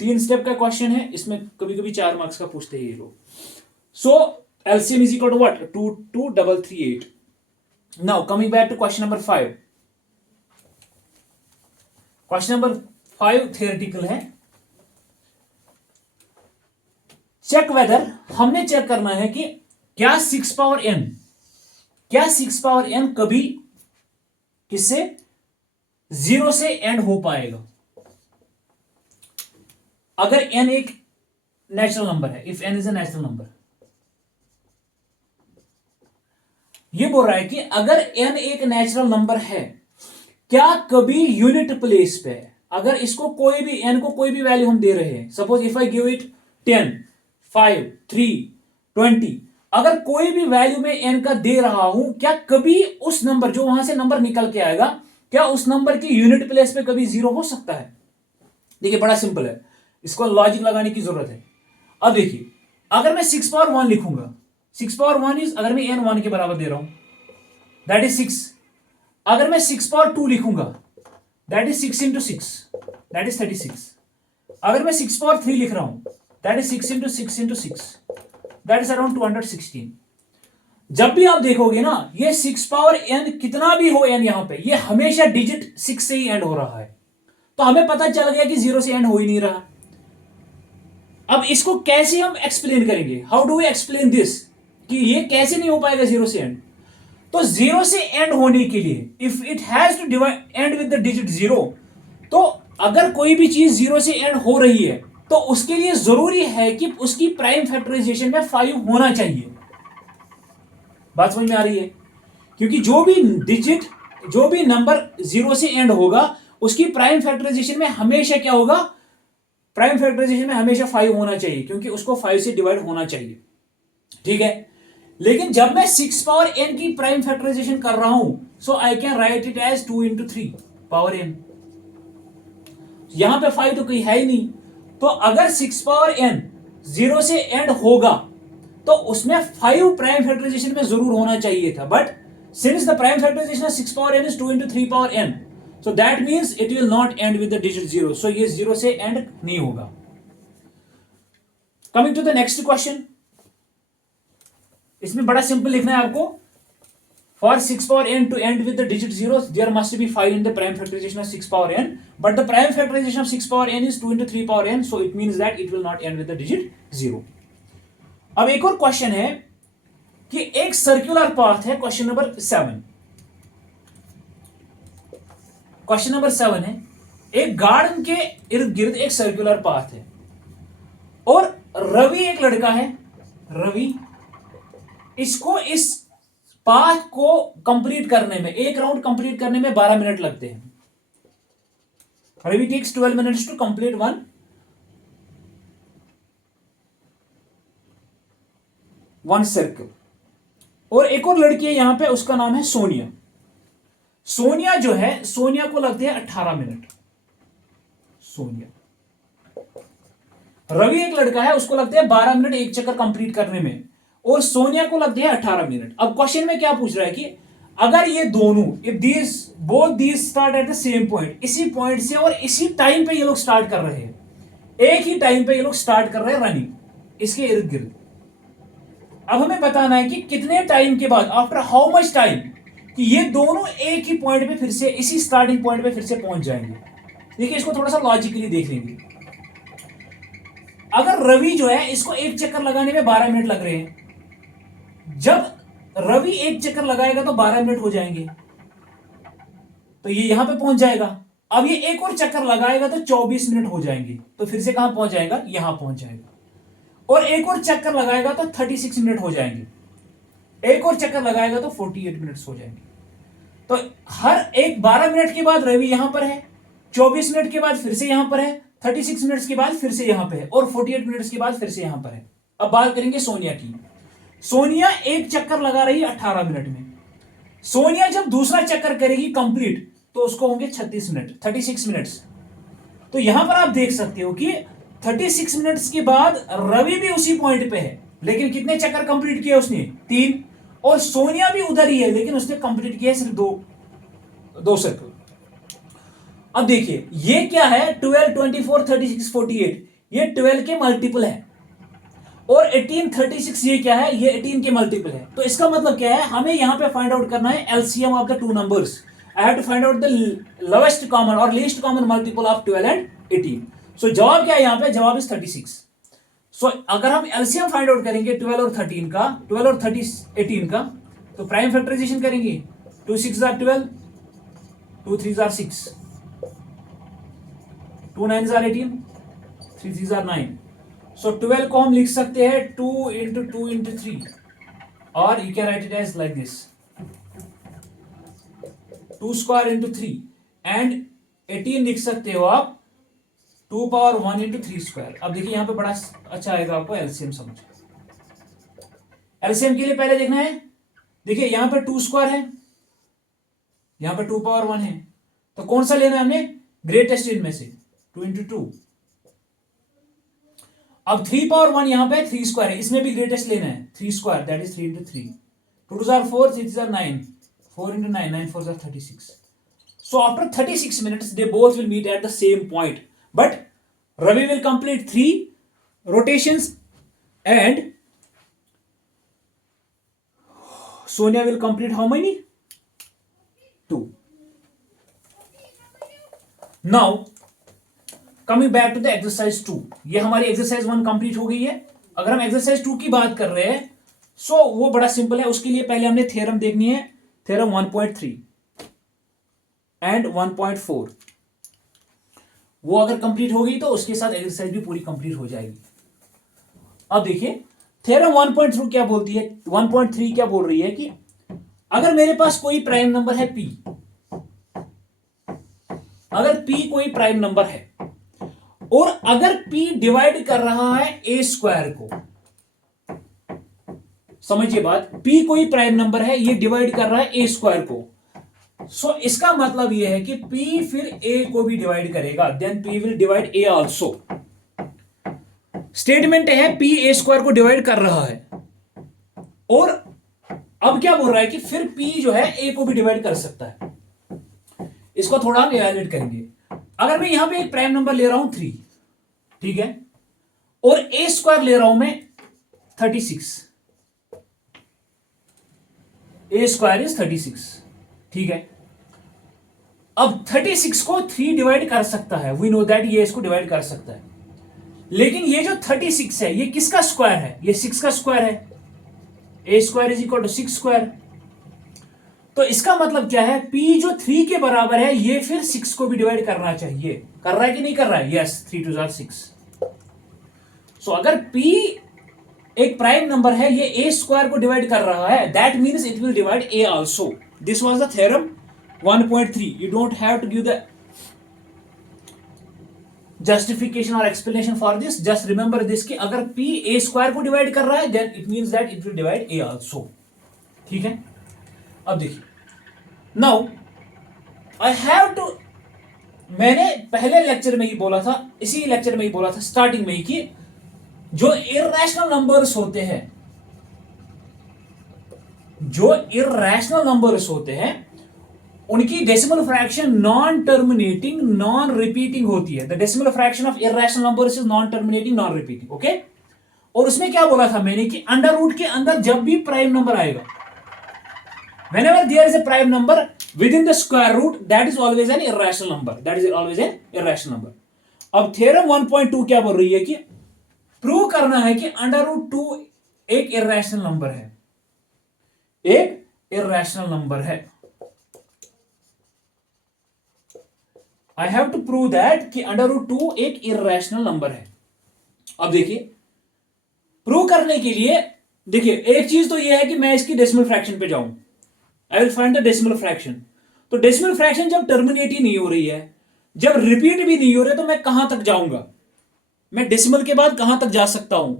3 स्टेप का क्वेश्चन है, इसमें कभी कभी 4 मार्क्स का पूछते हैं ये लोग। So LCM is equal to what? 22338। Now coming back to question number 5। Question number 5 theoretical है। चेक वेदर, हमने चेक करना है कि क्या 6 पावर n कभी किससे 0 से एंड हो पाएगा? अगर n एक नेचुरल नंबर है, if n is a natural number, ये बोल रहा है कि अगर n एक नेचुरल नंबर है क्या कभी यूनिट प्लेस पे अगर इसको कोई भी n को कोई भी वैल्यू हम दे रहे हैं, suppose if I give it 10, 5, 3, 20, अगर कोई भी वैल्यू में n का दे रहा हूं, क्या कभी उस नंबर जो वहां से नंबर निकल के आएगा, क्या उस नंबर की यूनिट प्लेस पे कभी जीरो हो सकता है? देखिए बड़ा सिंपल है, इसको लॉजिक लगाने की जरूरत है। अब देखिए अगर मैं 6 पावर 1 लिखूंगा, 6 पावर 1 इज, अगर मैं n 1 के बराबर दे रहा हूं दैट इज 6। अगर मैं 6 पावर 2 लिखूंगा that is 6 into 6, that is 36। अगर मैं 6 पावर 3 लिख रहा हूं that is 6 into 6 into 6, that is around 216। जब भी आप देखोगे ना, ये 6 पावर n कितना भी हो n यहां पे, ये हमेशा डिजिट 6 से ही एंड हो रहा है। तो हमें पता चल गया कि 0 से एंड हो ही नहीं रहा। अब इसको कैसे हम एक्सप्लेन करेंगे, how do we explain this, कि ये कैसे नहीं हो पाएगा 0 से एंड? तो 0 से एंड होने के लिए if it has to divide end with the digit 0, तो अगर कोई भी चीज 0 से एंड हो रही है तो उसके लिए जरूरी है कि उसकी प्राइम फैक्टराइजेशन में 5 होना चाहिए। बात समझ में आ रही है? क्योंकि जो भी डिजिट, जो भी नंबर 0 से एंड होगा उसकी प्राइम फैक्टराइजेशन में हमेशा क्या होगा, प्राइम फैक्टराइजेशन में हमेशा 5 होना चाहिए, क्योंकि उसको 5 से डिवाइड होना चाहिए। ठीक है, लेकिन जब मैं 6 पावर n की प्राइम फैक्टराइजेशन कर रहा हूं, so I can write it as 2 into 3 power n। यहां पे 5 तो कहीं है ही नहीं, तो अगर 6 पावर n 0 से एंड होगा तो उसमें 5 प्राइम फैक्टराइजेशन में जरूर होना चाहिए था, but since the prime factorisation of 6 power n is 2 into 3 power n, so that means it will not end with the digit 0, so ये 0 से end नहीं होगा। Coming to the next question, इसमें बड़ा सिंपल लिखना है आपको, for 6 power n to end with the digit 0 there must be 5 in the prime factorization of 6 power n, but the prime factorization of 6 power n is 2 into 3 power n, so it means that it will not end with the digit 0। अब एक और क्वेश्चन है कि एक सर्कुलर पाथ है, क्वेश्चन नंबर 7। क्वेश्चन नंबर 7 है, एक गार्डन के इर्द गिर्द एक सर्कुलर पाथ है और रवि एक लड़का है, रवि इसको इस पाथ को कंप्लीट करने में, एक राउंड कंप्लीट करने में 12 मिनट लगते हैं। Ravi takes 12 minutes to complete one circle. और एक और लड़की है यहां पे, उसका नाम है सोनिया। सोनिया जो है, सोनिया को लगते हैं 18 मिनट। सोनिया, रवि एक लड़का है, उसको लगते हैं 12 मिनट एक चक्कर कंप्लीट करने में, और सोनिया को लगते हैं 18 मिनट। अब क्वेश्चन में क्या पूछ रहा है कि अगर ये दोनों, if these both these start at the same point, इसी पॉइंट से और इसी टाइम पे ये लोग स्टार्ट कर रहे हैं, एक ही टाइम पे ये लोग स्टार्ट कर रहे हैं रनिंग इसके इर्द गिर्द। अब हमें बताना है कि कितने टाइम के बाद, आफ्टर हाउ मच टाइम, कि ये दोनों एक ही पॉइंट पे फिर से, इसी स्टार्टिंग पॉइंट पे फिर से पहुंच जाएंगे। देखिए इसको थोड़ा सा लॉजिकली देख लेंगे। अगर रवि जो है, इसको एक चक्कर लगाने में 12 मिनट लग रहे हैं, जब रवि एक चक्कर लगाएगा तो 12 मिनट हो जाएंगे, तो ये यहां पे पहुंच जाएगा। अब ये एक और चक्कर लगाएगा तो 24 मिनट हो जाएंगे, तो फिर से कहां पहुंच जाएगा, यहां पहुंच जाएगा। और एक और चक्कर लगाएगा तो 36 मिनट हो जाएंगे, एक और चक्कर लगाएगा तो 48 मिनट्स हो जाएंगे। तो हर एक 12 मिनट के बाद रवि यहां पर है, 24 मिनट के बाद फिर से यहां पर है, 36 मिनट्स के बाद फिर से यहां पर है, और 48 मिनट्स के बाद फिर से यहां पर है। अब बात करेंगे सोनिया की। सोनिया एक चक्कर लगा रही है 18 मिनट में। सोनिया जब दूसरा चक्कर करेगी कंप्लीट तो उसको होंगे 36 मिनट, 36 मिनट्स। तो यहां पर आप देख सकते हो कि 36 मिनट्स के बाद रवि भी उसी पॉइंट पे है, लेकिन कितने चक्कर कंप्लीट किए उसने, 3। और सोनिया भी उधर ही है, लेकिन उसने कंप्लीट किया सिर्फ दो सर्कल। अब देखिए ये क्या है, 12, 24, 36, 48, ये 12 के मल्टीपल है, और 18, 36 ये क्या है, ये 18 के मल्टीपल है। तो इसका मतलब क्या है, हमें यहां पे फाइंड आउट करना है LCM of the two numbers. I have to find out the lowest common और least common multiple of 12 and 18। So जवाब क्या है यहां पे, जवाब इज 36। सो अगर हम एलसीएम फाइंड आउट करेंगे 12 और 13 का, 12 और 18 का, तो प्राइम फैक्टराइजेशन करेंगे, 2 6 आर 12, 2 3 आर 6, 2 9 आर 18, 3 3 आर 9। सो 12 को हम लिख सकते हैं 2 इंटू 2 इंटू 3, और you can write it as like this, 2 square into 3, and 18 लिख सकते हो आप 2 पावर 1 इंटू 3 स्क्वायर। अब देखिए यहां पे बड़ा अच्छा आएगा आपको एलसीएम समझ। एलसीएम के लिए पहले देखना है, देखिए यहां पे 2 स्क्वायर है, यहां पे 2 पावर 1 है, तो कौन सा लेना है हमने, ग्रेटेस्ट इनमें से 2 इंटू 2। अब 3 पावर 1 यहां पे 3 स्क्वायर है, इसमें भी ग्रेटेस्ट लेना है 3 square, that is 3 into 3। 2 2 are 4, 3 3 are 9, 4 into 9, 9 4 are 36. So after 36 minutes, they both will meet at the same point. But Ravi will complete 3 rotations and Sonia will complete how many? 2. Now, coming back to the exercise 2. ये हमारी exercise 1 complete हो गई है। अगर हम exercise 2 की बात कर रहे हैं, so वो बड़ा सिंपल है। उसके लिए पहले हमने थ्योरम देखनी है, थ्योरम 1.3 एंड 1.4। वो अगर कंप्लीट हो गई तो उसके साथ एक्सरसाइज भी पूरी कंप्लीट हो जाएगी। अब देखिए थ्योरम 1.3 क्या बोलती है, 1.3 क्या बोल रही है कि अगर मेरे पास कोई प्राइम नंबर है p, अगर p कोई प्राइम नंबर है और अगर p डिवाइड कर रहा है a स्क्वायर को, समझिए बात, p कोई प्राइम नंबर है, ये डिवाइड कर रहा है a स्क्वायर को, सो इसका मतलब यह है कि p फिर a को भी डिवाइड करेगा, then p will divide a also. Statement है p a स्क्वायर को डिवाइड कर रहा है, और अब क्या बोल रहा है कि फिर p जो है a को भी डिवाइड कर सकता है। इसको थोड़ा हम इवैल्यूएट करेंगे। अगर मैं यहां पे एक प्राइम नंबर ले रहा हूं 3, ठीक है, और a स्क्वायर ले रहा हूं मैं 36, a स्क्वायर इज 36, ठीक है। अब 36 को 3 डिवाइड कर सकता है, वी नो दैट ये इसको डिवाइड कर सकता है, लेकिन ये जो 36 है ये किसका स्क्वायर है, ये 6 का स्क्वायर है, a square is equal to 6 square. तो इसका मतलब क्या है, p जो 3 के बराबर है ये फिर 6 को भी डिवाइड करना चाहिए, कर रहा है कि नहीं कर रहा है, यस, 3 2 आर 6। सो अगर p एक प्राइम नंबर है, ये a स्क्वायर को डिवाइड कर रहा है, that means it will divide a also. This was the theorem 1.3. You don't have to give the justification or explanation for this. Just remember this कि अगर p a स्क्वायर को डिवाइड कर रहा है, then it means that it will divide a also. ठीक है। अब देखिए, now I have to, मैंने पहले लेक्चर में ही बोला था, इसी लेक्चर में ही बोला था स्टार्टिंग में ही, कि जो इर्रेशनल नंबर्स होते हैं, जो इर्रेशनल नंबर्स होते हैं उनकी decimal fraction non terminating non repeating होती है। The decimal fraction of irrational numbers is non terminating non repeating, okay. और उसमें क्या बोला था मैंने कि अंडर रूट के अंदर जब भी प्राइम नंबर आएगा, whenever there is a prime number within the square root, that is always an irrational number, that is always an irrational number. अब थ्योरम 1.2 क्या बोल रही है कि प्रूव करना है कि अंडर रूट 2 एक इर्रेशनल नंबर है, एक इर्रेशनल नंबर है। I have to prove that कि अंडर रूट 2 एक इर्रेशनल नंबर है। अब देखिए, प्रूव करने के लिए देखिए एक चीज तो यह है कि मैं इसकी डेसिमल फ्रैक्शन पे जाऊं, I will find the decimal fraction. तो डेसिमल फ्रैक्शन जब टर्मिनेट ही नहीं हो रही है, जब रिपीट भी नहीं हो रहे, तो मैं कहां तक जाऊंगा, मैं डेसिमल के बाद कहां तक जा सकता हूं,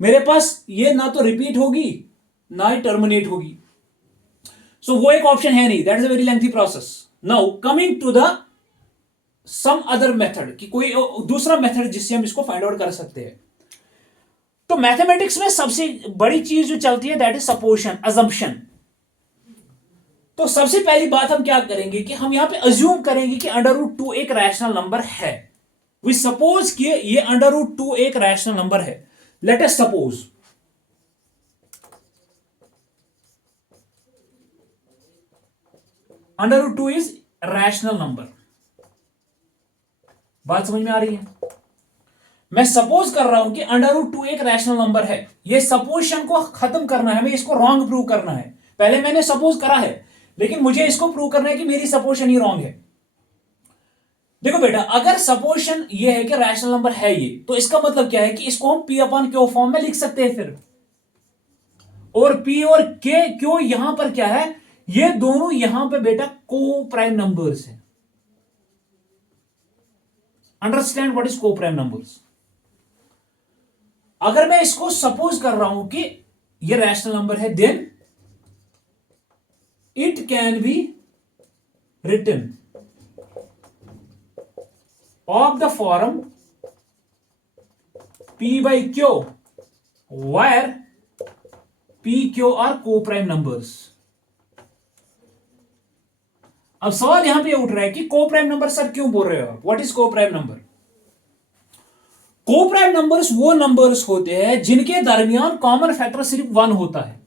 मेरे पास ये ना तो रिपीट होगी ना ही टर्मिनेट होगी, सो वो एक ऑप्शन है नहीं, that is a very lengthy process. Now coming to the some other method, कि कोई दूसरा मेथड जिससे हम इसको फाइंड आउट कर सकते हैं। तो मैथमेटिक्स में सबसे बड़ी चीज जो चलती है दैट इज सपोजिशन, अजम्पशन। तो सबसे पहली बात हम क्या करेंगे कि हम यहां पे अज्यूम करेंगे कि अंडर रूट 2 एक रैशनल नंबर है। वी सपोज कि ये अंडर रूट 2 एक रैशनल नंबर है। Let us suppose under root 2 is rational number. बात समझ में आ रही है? मैं सपोज कर रहा हूं कि अंडर रूट 2 एक रैशनल नंबर है। ये सपोजिशन को खत्म करना है, हमें इसको रॉन्ग प्रूव करना है। पहले मैंने सपोज करा है, लेकिन मुझे इसको प्रूव करना है कि मेरी सपोजिशन ही रॉन्ग है। देखो बेटा, अगर सपोजिशन ये है कि रैशनल नंबर है ये, तो इसका मतलब क्या है कि इसको हम p अपॉन क्यू फॉर्म में लिख सकते हैं फिर। और p और क्यू यहां पर क्या है, ये दोनों यहां पे बेटा को प्राइम नंबर्स हैं। Understand what is coprime numbers. अगर मैं इसको सपोज कर रहा हूं कि ये रैशनल नंबर है, then it can be written of the form P by Q where P Q are co-prime numbers। अब सवाल यहां पे उठ रहा है कि को-प्राइम नंबर सर क्यों बोल रहे हो आप, what is co-prime number. Co-prime numbers वो नंबर्स होते हैं जिनके दरमियान कॉमन फैक्टर सिर्फ 1 होता है।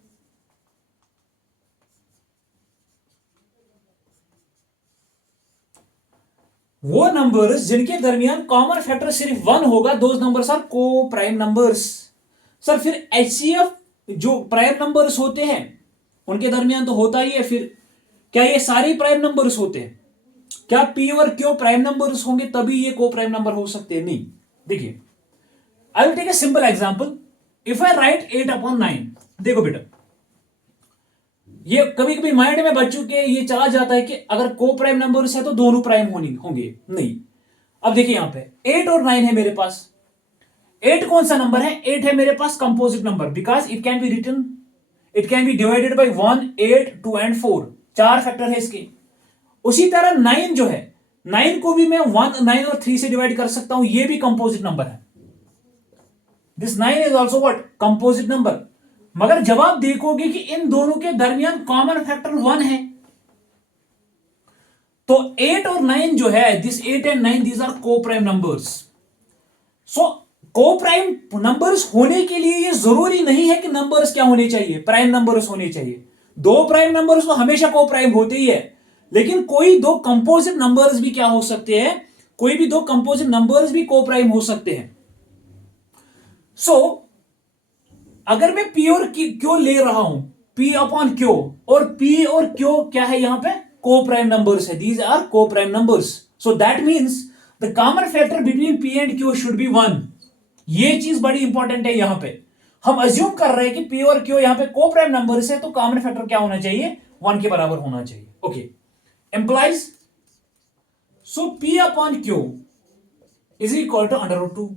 वो नंबर्स जिनके दरमियान कॉमन फैक्टर सिर्फ 1 होगा, those numbers are coprime numbers. Sir फिर HCF जो प्राइम नंबर्स होते हैं उनके दरमियान तो होता ही है, फिर क्या ये सारे प्राइम नंबर्स होते हैं? क्या P और Q प्राइम नंबर्स होंगे तभी ये को प्राइम नंबर हो सकते हैं? नहीं। देखिए, I will take a simple example. If I write 8/9, देखो बेटा, ये कभी कभी माइंड में बच्चों के ये चला जाता है कि अगर को प्राइम नंबर्स है तो दोनों प्राइम होंगे। नहीं। अब देखिए यहां पे 8 और 9 है मेरे पास। 8 कौन सा नंबर है? 8 है मेरे पास composite number, because it can be written, it can be divided by 1, 8, 2 and 4। 4 factor है इसके। उसी तरह 9 जो है, 9 को भी मैं 1, 9 और 3 से डिवाइड कर सकता हूं, ये भी कंपोजिट नंबर है। This 9 is also what? Composite number. मगर जब आप देखोगे कि इन दोनों के दरमियान कॉमन फैक्टर 1 है, तो 8 और 9 जो है, दिस 8 एंड 9 दीज आर को प्राइम नंबर्स। सो को प्राइम नंबर्स होने के लिए ये जरूरी नहीं है कि नंबर्स क्या होने चाहिए, प्राइम नंबर्स होने चाहिए। दो प्राइम नंबर्स तो हमेशा को प्राइम होते ही है, लेकिन कोई दो कंपोजिट नंबर्स भी क्या हो सकते हैं, कोई भी दो कंपोजिट नंबर्स भी को प्राइम हो सकते हैं। सो अगर मैं P और Q ले रहा हूं, P अपॉन Q, और P और Q क्या है यहां पे? को प्राइम नंबर्स है, दीज आर को prime numbers. So that means the common factor between P and Q should be 1। ये चीज बड़ी इंपॉर्टेंट है। यहां पे हम अज्यूम कर रहे हैं कि P और Q यहां पे को प्राइम नंबर्स है, तो कॉमन फैक्टर क्या होना चाहिए? 1 के बराबर होना चाहिए। Okay, implies so P upon Q is equal to √2,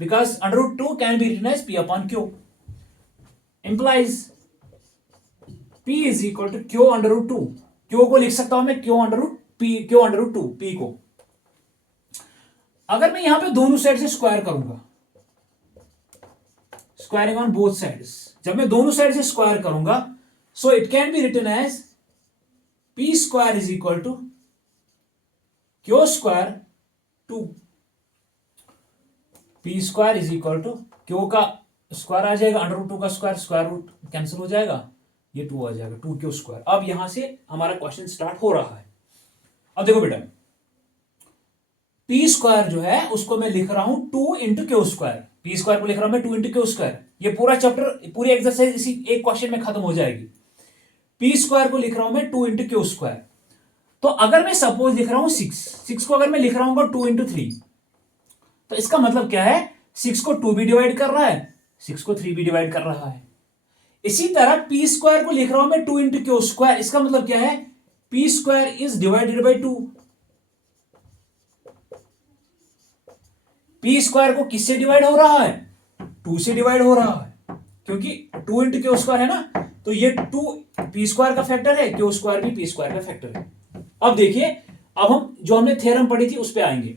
because √2 can be written as P upon Q। implies P is equal to Q √2। Q को लिख सकता हूं मैं Q √2 P को। अगर मैं यहां पे दोनों साइड से स्क्वायर करूंगा, स्क्वायरिंग ऑन बोथ साइड्स, जब मैं दोनों साइड से स्क्वायर करूंगा, so it can be written as P square is equal to Q square 2। P square is equal to Q का स्क्वायर आ जाएगा, √2 का स्क्वायर रूट कैंसिल हो जाएगा, ये 2 आ जाएगा, 2Q स्क्वायर। अब यहां से हमारा क्वेश्चन स्टार्ट हो रहा है। अब देखो बेटा, P स्क्वायर जो है उसको मैं लिख रहा हूं 2 into Q square. P square को लिख रहा हूं मैं 2 इंटू Q स्क्वायर। ये पूरा चैप्टर, पूरी एक्सरसाइज इसी एक क्वेश्चन में खत्म हो जाएगी। P स्क्वायर को लिख रहा हूं मैं 2 इंटू Q स्क्वायर। तो अगर मैं सपोज लिख रहा हूं 6 को अगर मैं लिख रहा हूं 2 इंटू 3, तो इसका मतलब क्या है? 6 को 2 भी डिवाइड कर रहा है, 6 को 3 भी डिवाइड कर रहा है। इसी तरह P स्क्वायर को लिख रहा हूं मैं 2 इंटू Q स्क्वायर। इसका मतलब क्या है? P square is divided by 2। P square को किससे डिवाइड हो रहा है? 2 से डिवाइड हो रहा है, क्योंकि 2 इंटू Q स्क्वायर है ना, तो ये 2 P स्क्वायर का फैक्टर है, Q स्क्वायर भी P स्क्वायर का फैक्टर है। अब देखिए, अब हम जो हमने थ्योरम पढ़ी थी उस पर आएंगे।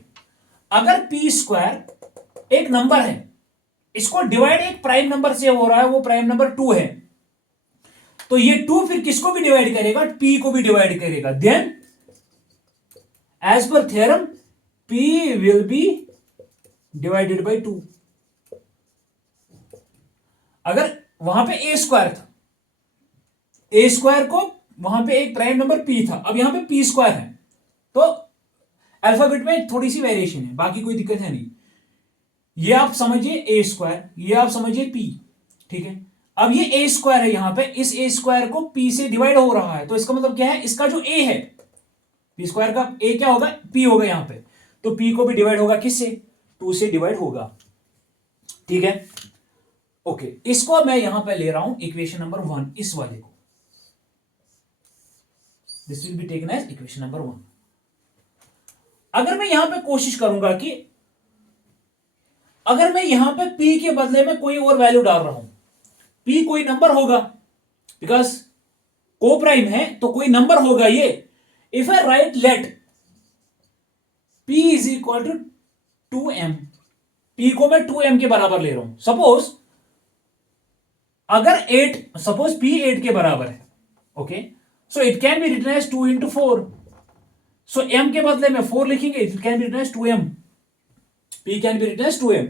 अगर P स्क्वायर एक नंबर है, इसको डिवाइड एक प्राइम नंबर से हो रहा है, वो प्राइम नंबर 2 है, तो ये 2 फिर किसको भी डिवाइड करेगा? P को भी डिवाइड करेगा। Then as per theorem P will be divided by 2। अगर वहां पे A स्क्वायर था, A स्क्वायर को वहां पे एक प्राइम नंबर P था, अब यहां पे P स्क्वायर है, तो अल्फाबेट में थोड़ी सी वेरिएशन है, बाकी कोई दिक्कत है नहीं। ये आप समझिए A स्क्वायर, ये आप समझिए P, ठीक है। अब ये A स्क्वायर है, यहां पे इस A स्क्वायर को P से डिवाइड हो रहा है, तो इसका मतलब क्या है? इसका जो A है, P स्क्वायर का A क्या होगा? P होगा यहां पे, तो P को भी डिवाइड होगा किससे? 2 से डिवाइड होगा, ठीक है। ओके, इसको मैं यहां पे ले रहा हूं इक्वेशन नंबर 1, इस वाले को, this will be taken as equation number 1। अगर मैं यहां पे कोशिश करूंगा कि अगर मैं यहां पे p के बदले में कोई और वैल्यू डाल रहा हूं, p कोई नंबर होगा, बिकॉज को प्राइम है तो कोई नंबर होगा ये। If I write let p is equal to 2m, p को मैं 2m के बराबर ले रहा हूं, सपोज अगर 8, सपोज p 8 के बराबर है, okay, so it can be written as 2 into 4, so m के बदले में 4 लिखेंगे, it can be written as 2m, p can be written as 2m।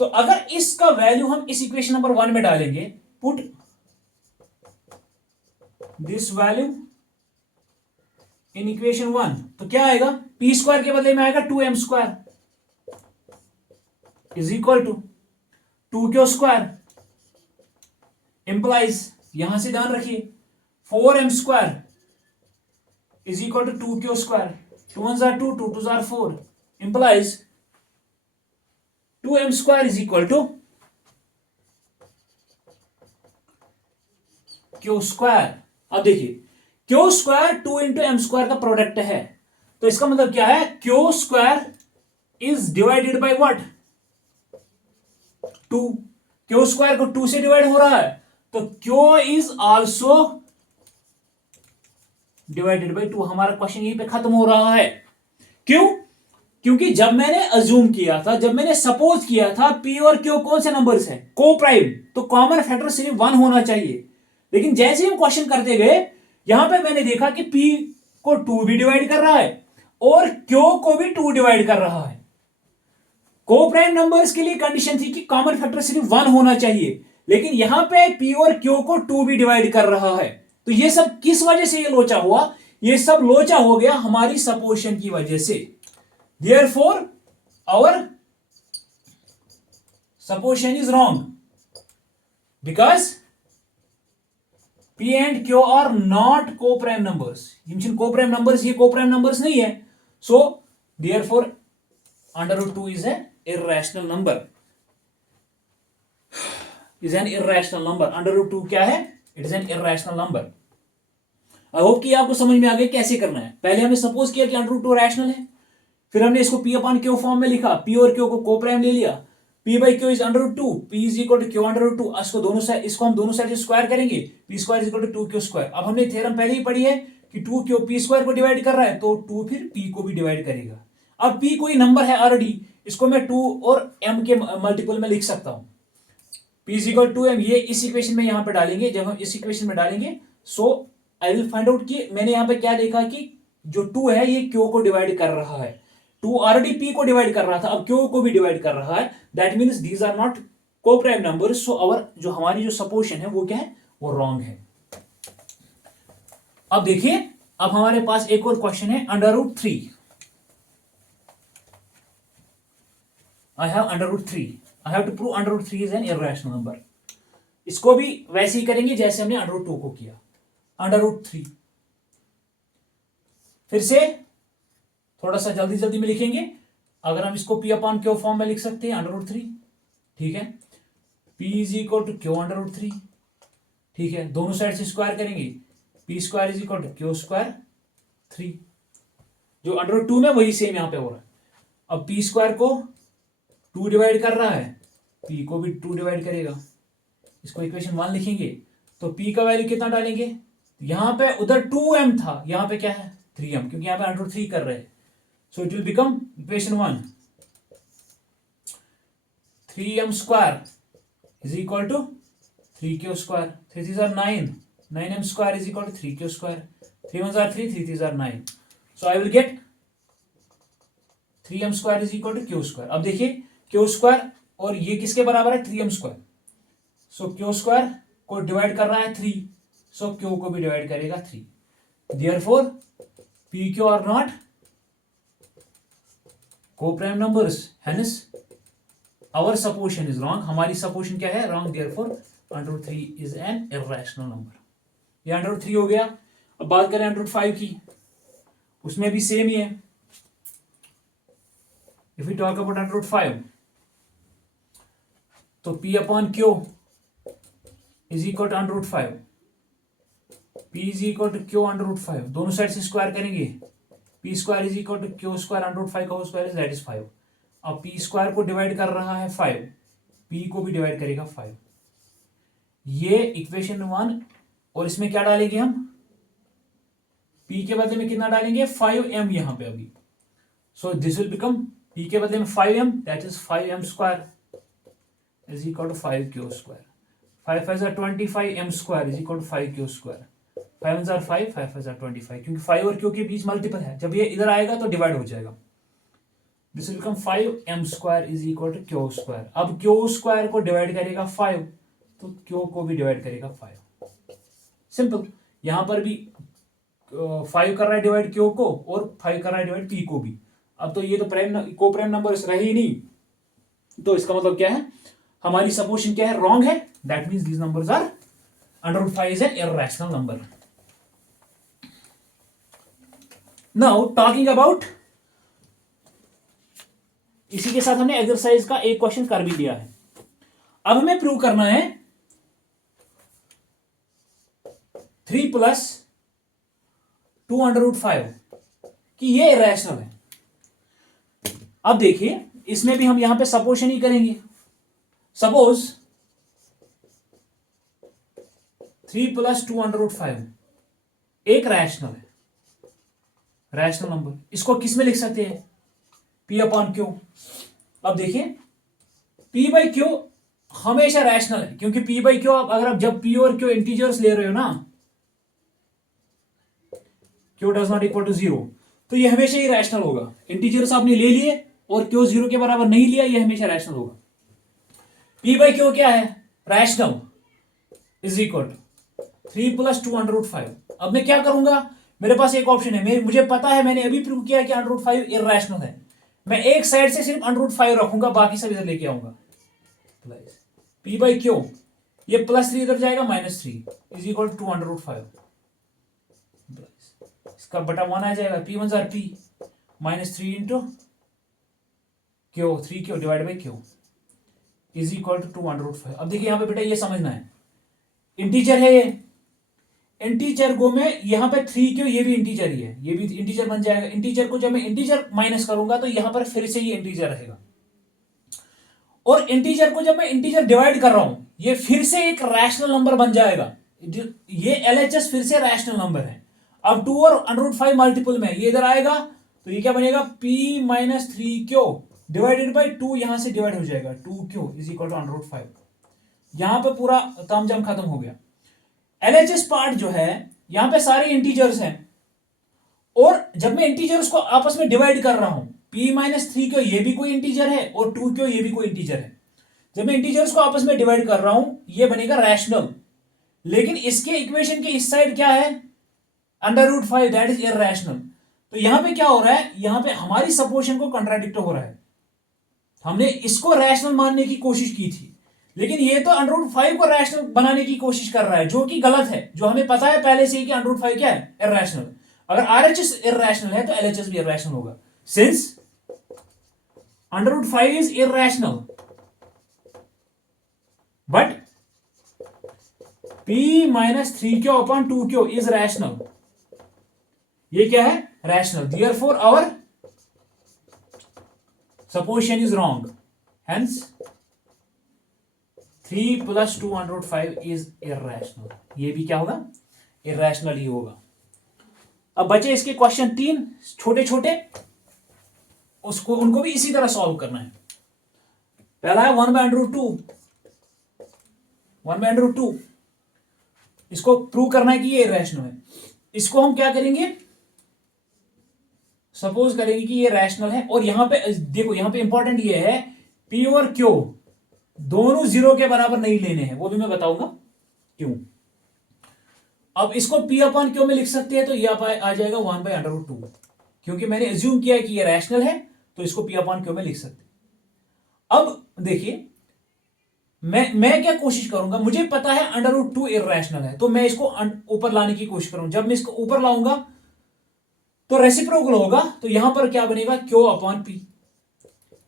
तो अगर इसका वैल्यू हम इस इक्वेशन नंबर 1 में डालेंगे, put this value in equation 1, तो क्या आएगा, p स्क्वायर के बदले में आएगा 2m square is equal to 2q square, implies, यहां से ध्यान रखिए 4m square is equal to 2q square, 2 1 are 2, 2 2 are 4, implies 2m square is equal to q square. अब देखिए q square 2 into m square का प्रोडक्ट है, तो इसका मतलब क्या है, q square is divided by what, 2, q square को 2 से डिवाइड हो रहा है, तो q is also divided by 2। हमारा क्वेश्चन यहीं पे खत्म हो रहा है। क्यों? क्योंकि जब मैंने अज्यूम किया था, जब मैंने सपोज किया था p और q कौन से नंबर्स हैं, को प्राइम, तो कॉमन फैक्टर सिर्फ 1 होना चाहिए। लेकिन जैसे हम क्वेश्चन करते गए, यहां पे मैंने देखा कि p को 2 भी डिवाइड कर रहा है और q को भी 2 डिवाइड कर रहा है। को प्राइम नंबर्स के लिए कंडीशन थी कि कॉमन फैक्टर सिर्फ 1 होना चाहिए, लेकिन यहां पे p और q को 2 भी डिवाइड कर रहा है। तो ये सब किस वजह से ये लोचा हुआ, ये सब लोचा हो गया हमारी सपोजिशन की वजह से। Therefore our supposition is wrong because p and q are not co-prime numbers. यह co-prime numbers, ये co-prime numbers नहीं है, so therefore under root 2 is an irrational number, is an irrational number. under root 2 क्या है, it is an irrational number. I hope कि आपको समझ में आ गया कैसे करना है। पहले हमने सपोज किया कि अंडर रूट 2 रैशनल है, फिर हमने इसको p अपॉन क्यू फॉर्म में लिखा, p और q को को प्राइम ले लिया, p by q is under root 2, p is equal to q under root 2, इसको दोनों साइड, इसको हम दोनों साइड से स्क्वायर करेंगे, p square is equal to 2q square. अब हमने थ्योरम पहले ही पढ़ी है कि 2q p स्क्वायर को डिवाइड कर रहा है, तो 2 फिर p को भी डिवाइड करेगा। अब p कोई नंबर है ऑलरेडी, इसको मैं 2 और m के मल्टीपल में लिख सकता हूं, p is equal to m, ये इस इक्वेशन में यहां पे डालेंगे। जब हम इस इक्वेशन में डालेंगे, सो आई विल फाइंड आउट कि मैंने यहां पे क्या देखा कि जो 2 है ये q को डिवाइड कर रहा है, 2 ऑलरेडी p को डिवाइड कर रहा था, अब q को भी डिवाइड कर रहा है, that means these are not को प्राइम नंबर्स। सो आवर जो हमारी जो सपोजिशन है वो क्या है, वो रॉन्ग है। अब देखिए, अब हमारे पास एक और क्वेश्चन है, under root 3। I have under root 3, I have to prove under root 3 is an irrational number. इसको भी वैसे ही करेंगे जैसे हमने अंडर रूट 2 को किया, अंडर रूट 3। फिर से थोड़ा सा जल्दी जल्दी में लिखेंगे। अगर हम इसको p अपॉन क्यू फॉर्म में लिख सकते हैं, अंडर रूट 3, ठीक है, p is equal to q under root 3, ठीक है, दोनों साइड से स्क्वायर करेंगे, p square is equal to q square 3, जो अंडर रूट 2 में वही सेम यहां पे हो रहा है। अब p स्क्वायर को 2 डिवाइड कर रहा है, p को भी 2 डिवाइड करेगा, इसको इक्वेशन 1 लिखेंगे, तो p का वैल्यू कितना डालेंगे, यहां पे उधर 2m था, यहां पे क्या है 3m, क्योंकि यहां पे अंडर रूट 3 कर रहे हैं। So it will become equation 1, 3m square is equal to 3q square, 3 3s are 9, 9m square is equal to 3q square, 3 1s are 3, 3 3s are 9, so I will get 3m square is equal to q square। अब देखिए q square और ये किसके बराबर है, 3m square, so q square को डिवाइड कर रहा है 3, so q को भी डिवाइड करेगा 3, therefore pq are not co-prime numbers, hence our supposition is wrong। हमारी supposition क्या है, wrong, therefore under root 3 is an irrational number। ये under root 3 हो गया। अब बात करें under root 5 की, उसमें भी सेम ही है। if we talk about under root 5, तो p upon q is equal to under root 5, p is equal to q under root 5, दोनों साइड से स्क्वायर करेंगे, p square is equal to q square under root 5 का whole square is that is 5। अब पी स्क्वायर को डिवाइड कर रहा है 5, पी को भी डिवाइड करेगा 5। ये इक्वेशन 1, और इसमें क्या डालेंगे हम, पी के बदले में कितना डालेंगे 5m यहां पे अभी। So this will become p के बदले में 5m, that is 5m square is equal to 5q square. 5 5 are 25, m square is equal to 5q square. 5 1 are 5, 5 5 are 25, क्योंकि 5 और q के बीच मल्टीपल है, जब ये इधर आएगा तो डिवाइड हो जाएगा। This will become 5m square is equal to q square. अब q स्क्वायर को डिवाइड करेगा 5, तो q को भी डिवाइड करेगा 5। सिंपल। यहां पर भी 5 कर रहा है डिवाइड q को, और 5 कर रहा है डिवाइड p को भी। अब तो ये तो प्राइम को प्राइम नंबर रहे ही नहीं, तो इसका मतलब क्या है, हमारी सपोजिशन क्या है, रॉन्ग है। That means these numbers are √5 is an irrational number. Now talking about, इसी के साथ हमने एक्सरसाइज का एक क्वेश्चन कर भी दिया है। अब हमें प्रूव करना है 3 + 2√5 कि ये इररेशनल है। अब देखिए, इसमें भी हम यहां पे सपोजिशन ही करेंगे। सपोज 3 + 2√5 एक रैशनल है, रैशनल नंबर। इसको किस में लिख सकते हैं, P/Q। अब देखिए P/Q हमेशा रैशनल है, क्योंकि P/Q अगर आप जब P और Q इंटीजर्स ले रहे हो ना, Q does not equal to 0, तो ये हमेशा ही रैशनल होगा। इंटीजर्स आपने ले लिए और Q 0 के बराबर नहीं लिया, ये हमेशा रैशनल होगा। P/Q क्या है, रैशनल इज इक्वल टू 3 + 2√5। अब मैं क्या करूंगा, मेरे पास एक ऑप्शन है, मुझे पता है, मैंने अभी प्रूव किया कि √5 इररेशनल है। मैं एक साइड से सिर्फ √5 रखूंगा, बाकी सब इधर लेके आऊंगा। P/Q ये +3 इधर जाएगा, -3 इज इक्वल टू 2√5। इसका बटा 1 आ जाएगा, P 1 P -3 into Q, 3Q divide by Q is equal to 2√5। अब देखिए यहां पे बेटा ये समझना है, इंटीजर है ये, इंटीजर को मैं यहां पे 3Q, ये भी इंटीजर ही है, ये भी इंटीजर बन जाएगा। इंटीजर को जब मैं इंटीजर माइनस करूंगा तो यहां पर फिर से ये इंटीजर रहेगा, और इंटीजर को जब मैं इंटीजर डिवाइड कर रहा हूं, ये फिर से एक रैशनल नंबर बन जाएगा। ये LHS फिर से रैशनल नंबर है। अब 2 और √5 मल्टीपल में ये इधर आएगा, तो ये क्या बनेगा, P - 3Q डिवाइडेड बाई 2, यहां से डिवाइड हो जाएगा, 2Q इज इक्वल टू √5। यहां पे पूरा तामझाम खत्म हो गया। LHS पार्ट जो है, यहां पे सारे इंटीजर्स हैं, और जब मैं इंटीजर्स को आपस में डिवाइड कर रहा हूं, P - 3Q ये भी कोई इंटीजर है, और 2Q ये भी कोई इंटीजर है। जब मैं इंटीजर्स को आपस में डिवाइड कर रहा हूं, ये बनेगा रैशनल। लेकिन इसके इक्वेशन के इस साइड क्या है, √5, दैट इज इररेशनल। तो यहां पे क्या हो रहा है, यहां पे हमारी सपोजिशन को कंट्राडिक्ट हो रहा है। हमने इसको रैशनल मानने की कोशिश की थी, लेकिन ये तो √5 को रैशनल बनाने की कोशिश कर रहा है, जो कि गलत है। जो हमें पता है पहले से ही कि √5 क्या है, इररेशनल। अगर RHS इररेशनल है तो LHS भी इररेशनल होगा, since √5 is irrational but P - 3Q/2Q is rational. ये क्या है, rational. Therefore our supposition is wrong, hence 3 + 2√5 is irrational। ये भी क्या होगा, इररेशनल ही होगा। अब बचे इसके क्वेश्चन 3 छोटे छोटे, उसको उनको भी इसी तरह सॉल्व करना है। पहला है 1/√2, 1/√2, इसको प्रूव करना है कि ये इररेशनल है। इसको हम क्या करेंगे, सपोज करेंगे कि ये रैशनल है, और यहां पे देखो, यहां पे इंपॉर्टेंट ये है, P और Q दोनों 0 के बराबर नहीं लेने हैं, वो भी मैं बताऊंगा क्यों। अब इसको P/Q में लिख सकते हैं, तो ये आ जाएगा 1/√2, क्योंकि मैंने एज्यूम किया है कि ये रैशनल है, तो इसको P/Q में लिख सकते हैं। अब देखिए, मैं क्या कोशिश करूंगा, मुझे पता है √2 इररेशनल है, तो मैं इसको ऊपर लाने की कोशिश करूंगा। जब मैं इसको ऊपर लाऊंगा तो रेसिप्रोकल होगा, तो यहां पर क्या बनेगा, Q/P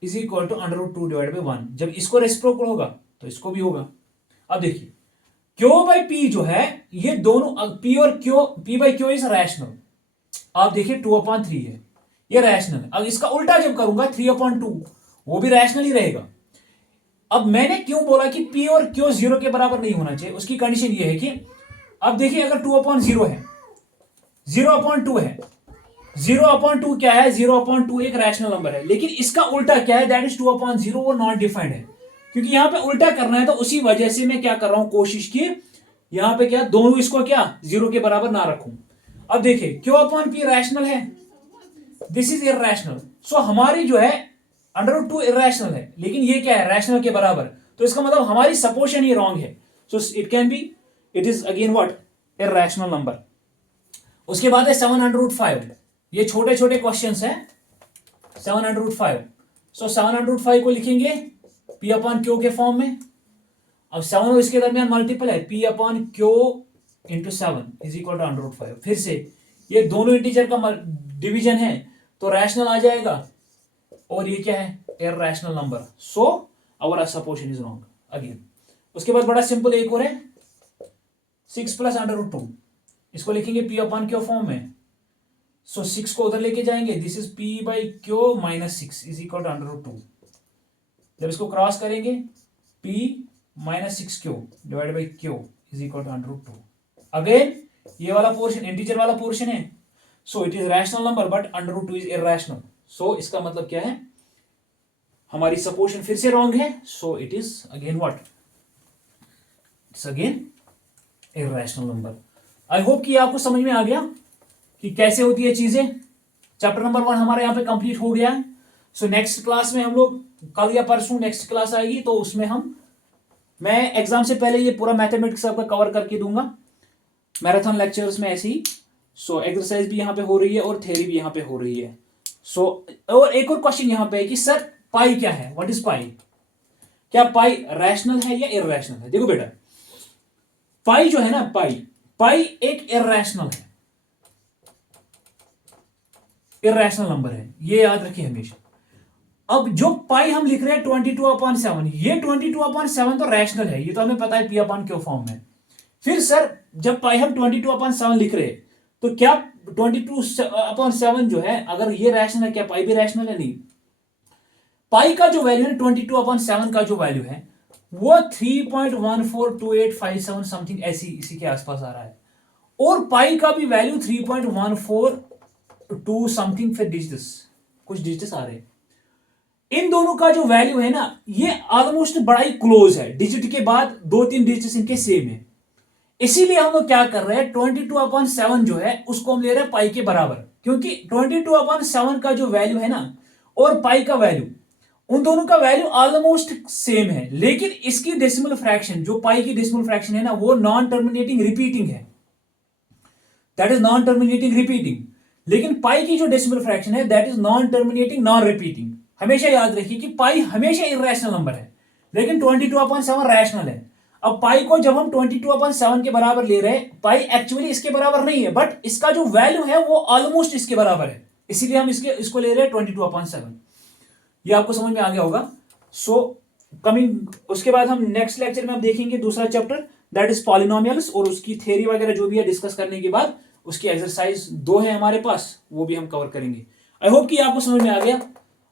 is equal to √2 divide by 1। जब इसको रेसिप्रोकल होगा तो इसको भी होगा। अब देखिए Q/P जो है, ये दोनों P और Q, P/Q इज रैशनल। आप देखिए 2/3 है, ये रैशनल है। अब इसका उल्टा जब करूंगा 3/2, वो भी रैशनल ही रहेगा। अब मैंने क्यों बोला कि P और Q 0 के बराबर नहीं होना चाहिए, उसकी कंडीशन ये है कि अब देखिए अगर 2/0 है, 0/2 है, 0/2 क्या है, 0/2 एक रैशनल नंबर है, लेकिन इसका उल्टा क्या है, दैट इज 2/0, वो नॉट डिफाइंड है। क्योंकि यहां पे उल्टा करना है तो उसी वजह से मैं क्या कर रहा हूं, कोशिश की यहां पे क्या दोनों इसको क्या 0 के बराबर ना रखूं। अब देखिए Q/P रैशनल है, दिस इज इररेशनल, सो हमारी जो है √2 इररेशनल है, लेकिन ये क्या है रैशनल के बराबर, तो इसका मतलब हमारी सपोर्शन ही रॉन्ग है। So it can B, it is again what, irrational number. उसके बाद है 705, ये छोटे छोटे क्वेश्चंस हैं। 705, सो 705 को लिखेंगे P/Q के फॉर्म में। अब 7 और इसके दरमियान मल्टीपल है, P/Q into 7 is equal to √5। फिर से ये दोनों इंटीजर का डिवीजन है तो रैशनल आ जाएगा, और ये क्या है irrational number, so our supposition is wrong again. उसके बाद बड़ा सिंपल एक और है 6 + √2, इसको लिखेंगे P/Q फॉर्म में। सो 6 को उधर लेके जाएंगे, this is P/Q - 6 is equal to √2। जब इसको क्रॉस करेंगे P - 6Q divide by Q is equal to √2। Again ये वाला पोर्शन इंटीजर वाला पोर्शन है, so it is rational number but √2 is irrational. So इसका मतलब क्या है, हमारी सपोर्शन फिर से रॉन्ग है, so it is again what, it's again irrational number. I hope कि आपको समझ में आ गया कि कैसे होती है चीजें। चैप्टर नंबर 1 हमारे यहाँ पे कंप्लीट हो गया है। सो नेक्स्ट क्लास में हम लोग, कल या परसों नेक्स्ट क्लास आएगी, तो उसमें मैं एग्जाम से पहले ये पूरा मैथमेटिक्स आपका कवर करके दूंगा मैराथन लेक्चर्स में ऐसे ही। सो एक्सरसाइज भी यहाँ पे हो रही है और थ्योरी भी यहाँ पे हो रही है। सो और एक और क्वेश्चन यहाँ पे है कि सर पाई क्या है, व्हाट इज पाई, क्या पाई रैशनल है या इररेशनल है। देखो बेटा, पाई जो है ना, पाई एक इररेशनल है, इररेशनल नंबर है, ये याद रखिए हमेशा। अब जो पाई हम लिख रहे हैं 22/7, ये 22/7 तो रैशनल है, ये तो हमें पता है P/Q फॉर्म में। फिर सर जब पाई हम 22/7 लिख रहे हैं तो क्या 22/7 जो है अगर ये रैशनल है, क्या पाई भी रैशनल है? नहीं। पाई का जो वैल्यू है 22/7 का जो वैल्यू है वो 3.142857 समथिंग ऐसी इसी के आसपास आ रहा है, और पाई का भी वैल्यू 3.142 समथिंग, फिर डिजिट्स कुछ डिजिट्स आ रहे हैं। इन दोनों का जो वैल्यू है ना, ये ऑलमोस्ट बड़ा ही क्लोज है, डिजिट के बाद 2-3 डिजिट्स इनके सेम है। इसीलिए हम लोग क्या कर रहे हैं, 22/7 जो है उसको हम ले रहे हैं पाई के बराबर, क्योंकि 22/7 का जो वैल्यू है ना और पाई का वैल्यू, उन दोनों का वैल्यू ऑलमोस्ट सेम है, लेकिन इसकी डेसिमल फ्रैक्शन, जो पाई की डेसिमल फ्रैक्शन है ना, वो नॉन टर्मिनेटिंग रिपीटिंग है, that is non terminating repeating. लेकिन पाई की जो डेसिमल फ्रैक्शन है that is non terminating non repeating. हमेशा याद रखिए कि पाई हमेशा इररेशनल नंबर है, लेकिन 22/7 रैशनल है। अब पाई को जब हम 22/7 के बराबर ले रहे हैं, पाई एक्चुअली इसके बराबर नहीं है, बट इसका जो वैल्यू है वो ऑलमोस्ट इसके बराबर है, इसीलिए हम इसको ले रहे हैं 22/7। ये आपको समझ में आ गया होगा। सो कमिंग, उसके बाद हम नेक्स्ट लेक्चर में हम देखेंगे दूसरा चैप्टर, दैट इज पॉलिनोमियल्स, और उसकी थ्योरी वगैरह जो भी है डिस्कस करने के बाद उसकी एक्सरसाइज 2 है हमारे पास, वो भी हम कवर करेंगे। आई होप कि आपको समझ में आ गया।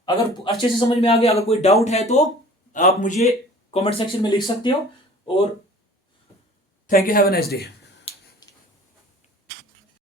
अगर अच्छे से समझ में आ गया, अगर कोई डाउट है तो आप मुझे कमेंट सेक्शन में लिख सकते हो, और thank you, have a nice day.